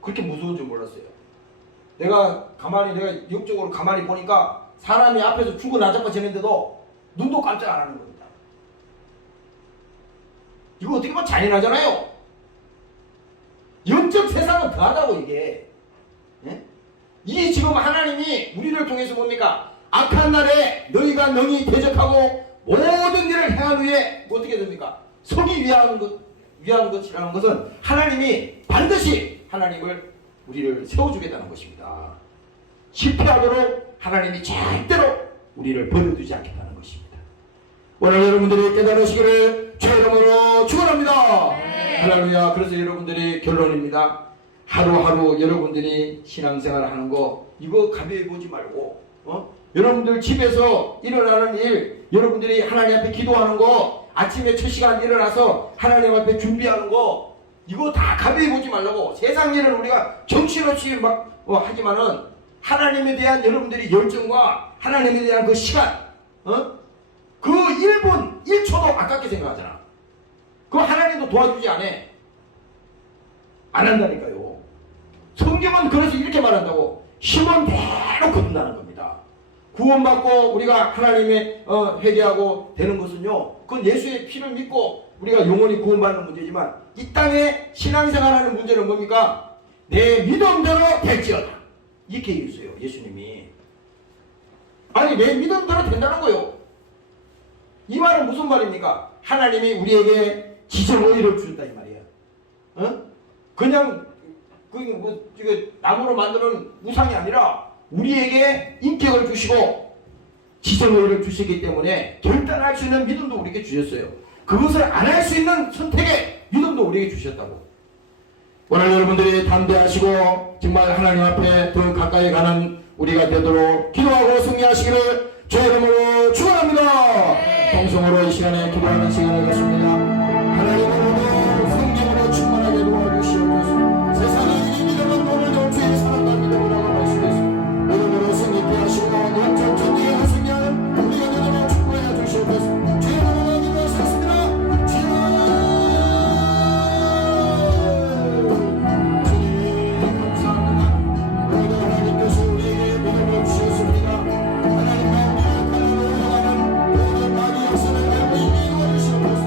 그렇게 무서운 줄 몰랐어요. 내가 영적으로 가만히 보니까 사람이 앞에서 죽어 나자빠 지냈는데도 눈도 깜짝 안 하는 겁니다. 이거 어떻게 보면 잔인하잖아요. 영적 세상은 더하다고 이게. 예? 이 지금 하나님이 우리를 통해서 뭡니까? 악한 날에 너희가 능히 대적하고 모든 일을 행한 후에 어떻게 됩니까? 서기 위한 것이라는 것은 하나님이 반드시 우리를 세워주겠다는 것입니다. 실패하도록 하나님이 절대로 우리를 버려두지 않겠다는 것입니다. 오늘 여러분들이 깨달으시기를 주의 이름으로 축원합니다. 할렐루야. 그래서 여러분들이 결론입니다. 하루하루 여러분들이 신앙생활 하는 거 이거 가벼이 보지 말고 여러분들 집에서 일어나는 일, 여러분들이 하나님 앞에 기도하는 거, 아침에 첫 시간 일어나서 하나님 앞에 준비하는 거 이거 다 가벼이 보지 말라고. 세상 일을 우리가 정신없이 막 하지만은 하나님에 대한 여러분들이 열정과 하나님에 대한 그 시간 그 1분 1초도 아깝게 생각하잖아. 그거 하나님도 도와주지 안 한다니까요. 성경은 그래서 이렇게 말한다고. 힘은 대로 거둔다는 겁니다. 구원받고 우리가 하나님의 회개하고 되는 것은요, 그건 예수의 피를 믿고 우리가 영원히 구원받는 문제지만 이 땅에 신앙생활하는 문제는 뭡니까? 내 믿음대로 될지어다. 이렇게 얘기했어요. 예수님이. 아니 내 믿음대로 된다는 거요. 이 말은 무슨 말입니까? 하나님이 우리에게 지정의를 주셨다 이 말이에요. 그냥 나무로 만드는 우상이 아니라 우리에게 인격을 주시고 지정의를 주시기 때문에 결단할 수 있는 믿음도 우리에게 주셨어요. 그것을 안 할 수 있는 선택의 믿음도 우리에게 주셨다고. 오늘 여러분들이 담대하시고 정말 하나님 앞에 더 가까이 가는 우리가 되도록 기도하고 승리하시기를 주의 이름으로 축원합니다. 동성으로 이 시간에 기도하는 시간을 갖습니다. 하나님으로도 성령으로 충만하게 도와주시옵소서. 세상에 이 믿음은 오늘도 주의 사랑과 믿음이라고 말씀했습니다. 믿음으로 승리케 하시고 영적 전쟁에 하시면 우리가 되도록 축복해 주시옵소서. 주의 이름으로 기도하셨습니다. 주님 감사합니다. 오늘 하나님께서 우리에게 믿음을 주셨습니다. 하나님과 우리를 가는 모든 마귀 역사를 밟고 이기고 주시옵소서.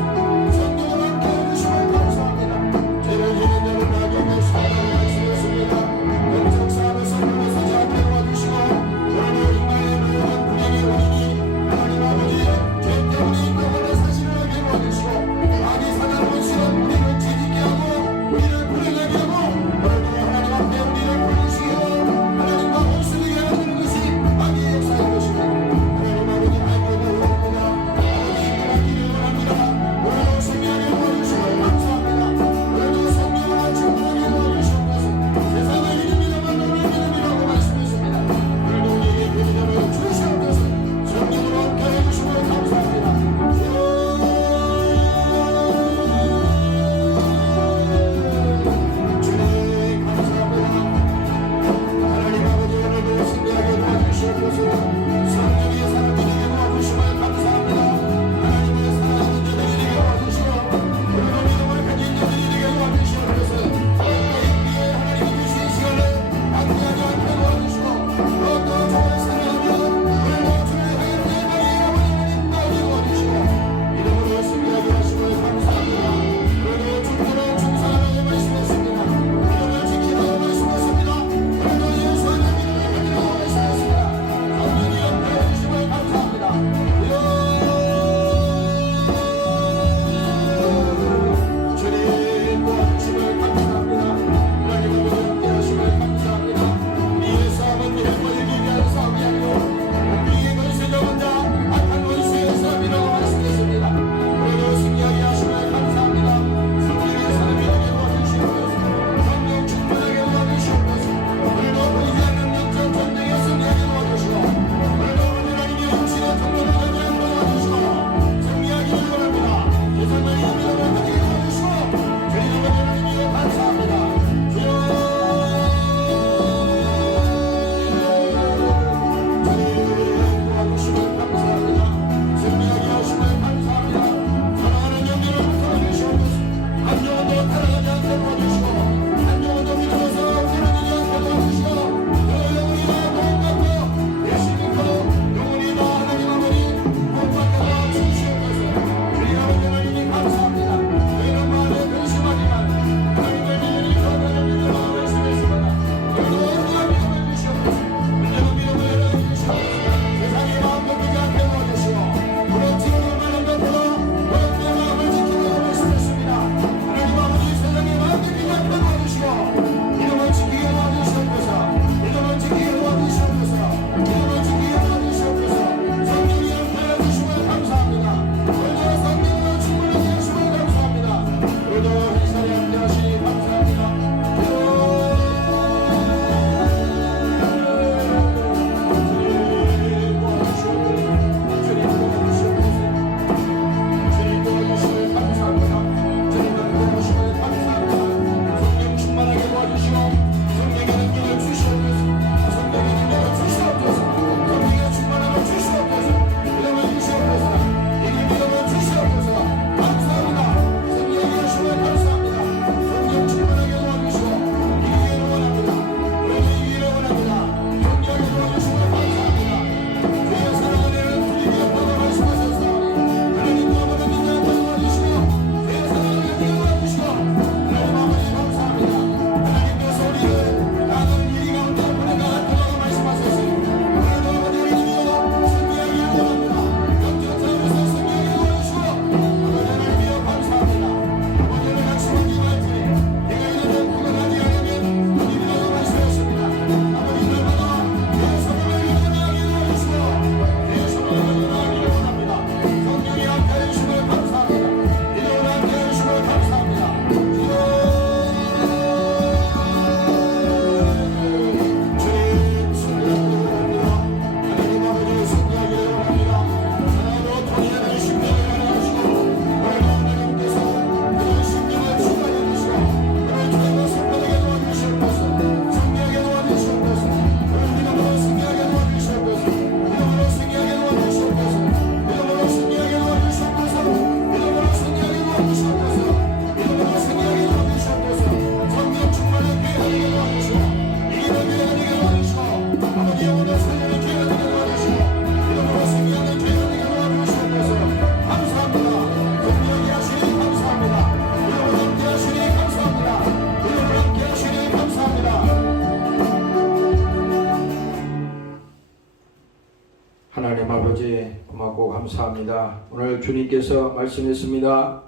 하나님 아버지 고맙고 감사합니다. 오늘 주님께서 말씀했습니다.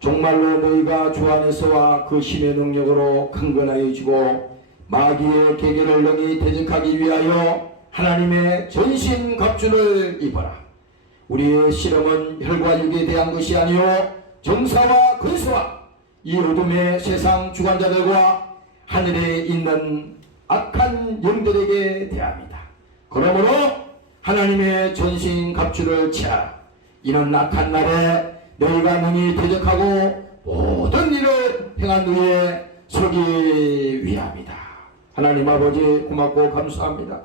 정말로 너희가 주 안에서와 그 힘의 능력으로 강건하여지고 마귀의 계계를 능히 대적하기 위하여 하나님의 전신갑주를 입어라. 우리의 실험은 혈과 육에 대한 것이 아니요 정사와 근수와 이 어둠의 세상 주관자들과 하늘에 있는 악한 영들에게 대합니다. 그러므로 하나님의 전신갑주를 취하라. 이는 악한 날에 너희가 능히 대적하고 모든 일을 행한 후에 서기 위함이다. 하나님 아버지 고맙고 감사합니다.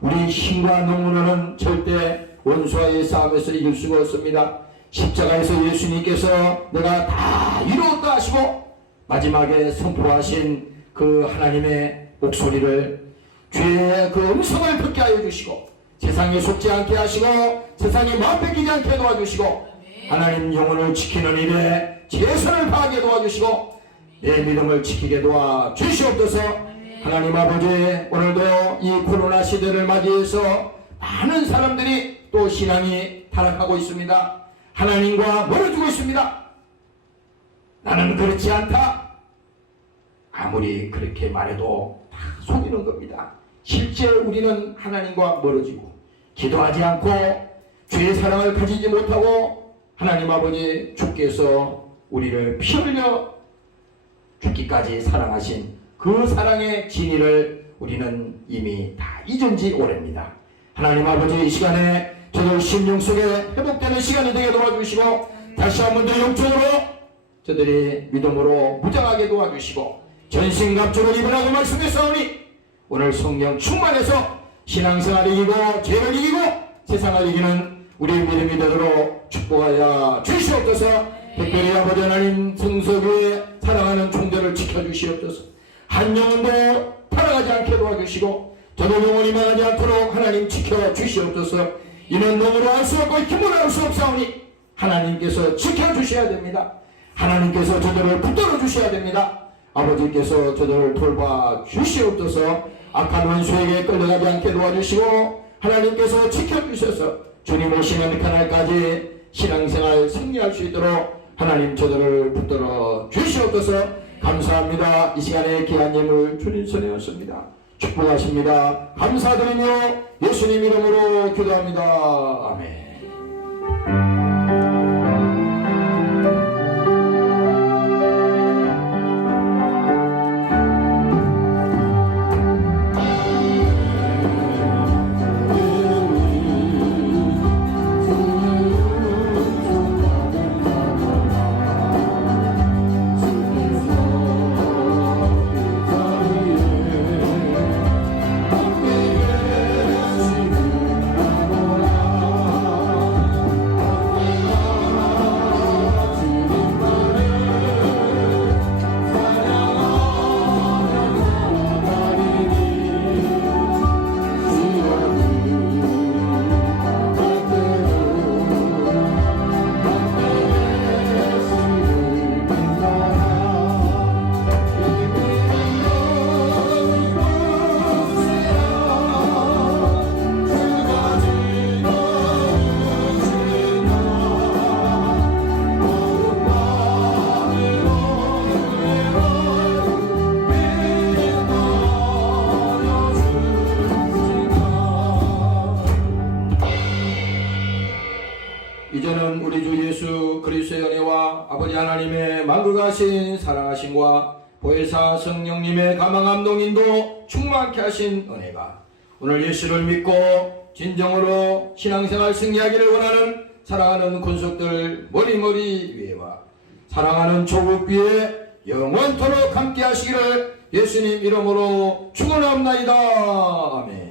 우리 힘과 능력으로는 절대 원수와의 싸움에서 이길 수가 없습니다. 십자가에서 예수님께서 내가 다 이루었다 하시고 마지막에 선포하신 그 하나님의 목소리를 죄의 그 음성을 듣게 하여 주시고 세상에 속지 않게 하시고 세상에 마음 뺏기지 않게 도와주시고 하나님 영혼을 지키는 일에 최선을 다하게 도와주시고 내 믿음을 지키게 도와주시옵소서. 하나님 아버지 오늘도 이 코로나 시대를 맞이해서 많은 사람들이 또 신앙이 타락하고 있습니다. 하나님과 멀어지고 있습니다. 나는 그렇지 않다. 아무리 그렇게 말해도 다 속이는 겁니다. 실제 우리는 하나님과 멀어지고 기도하지 않고 주의 사랑을 가지지 못하고 하나님 아버지 주께서 우리를 피 흘려 죽기까지 사랑하신 그 사랑의 진리를 우리는 이미 다 잊은 지 오래입니다. 하나님 아버지 이 시간에 저들 심령 속에 회복되는 시간이 되게 도와주시고 다시 한 번 더 영적으로 저들이 믿음으로 무장하게 도와주시고 전신갑주를 입으라고 말씀했사오니 오늘 성령 충만해서 신앙생활을 이기고 죄를 이기고 세상을 이기는 우리 믿음이 되도록 축복하여 주시옵소서. 특별히 아버지 하나님 성서교회 사랑하는 총대를 지켜주시옵소서. 한 영혼도 타락하지 않게 도와주시고 저도 영혼이 망하지 않도록 하나님 지켜주시옵소서. 이는 너무로 할 수 없고 힘으로 할 수 없사오니 하나님께서 지켜주셔야 됩니다. 하나님께서 저들을 붙들어 주셔야 됩니다. 아버지께서 저들을 돌봐 주시옵소서. 악한 원수에게 끌려가지 않게 도와주시고 하나님께서 지켜주셔서 주님 오시는 그날까지 신앙생활 승리할 수 있도록 하나님 저들을 붙들어 주시옵소서. 감사합니다. 이 시간에 귀한 예물 주님 손에 얹습니다. 축복하십니다. 감사드리며 예수님 이름으로 기도합니다. 아멘. 이제는 우리 주 예수 그리스도의 은혜와 아버지 하나님의 만극하신 사랑하심과 보혜사 성령님의 가망함 동인도 충만케 하신 은혜가 오늘 예수를 믿고 진정으로 신앙생활 승리하기를 원하는 사랑하는 군속들 머리머리 위에와 사랑하는 조국 위에 영원토록 함께 하시기를 예수님 이름으로 축원합나이다. 아멘.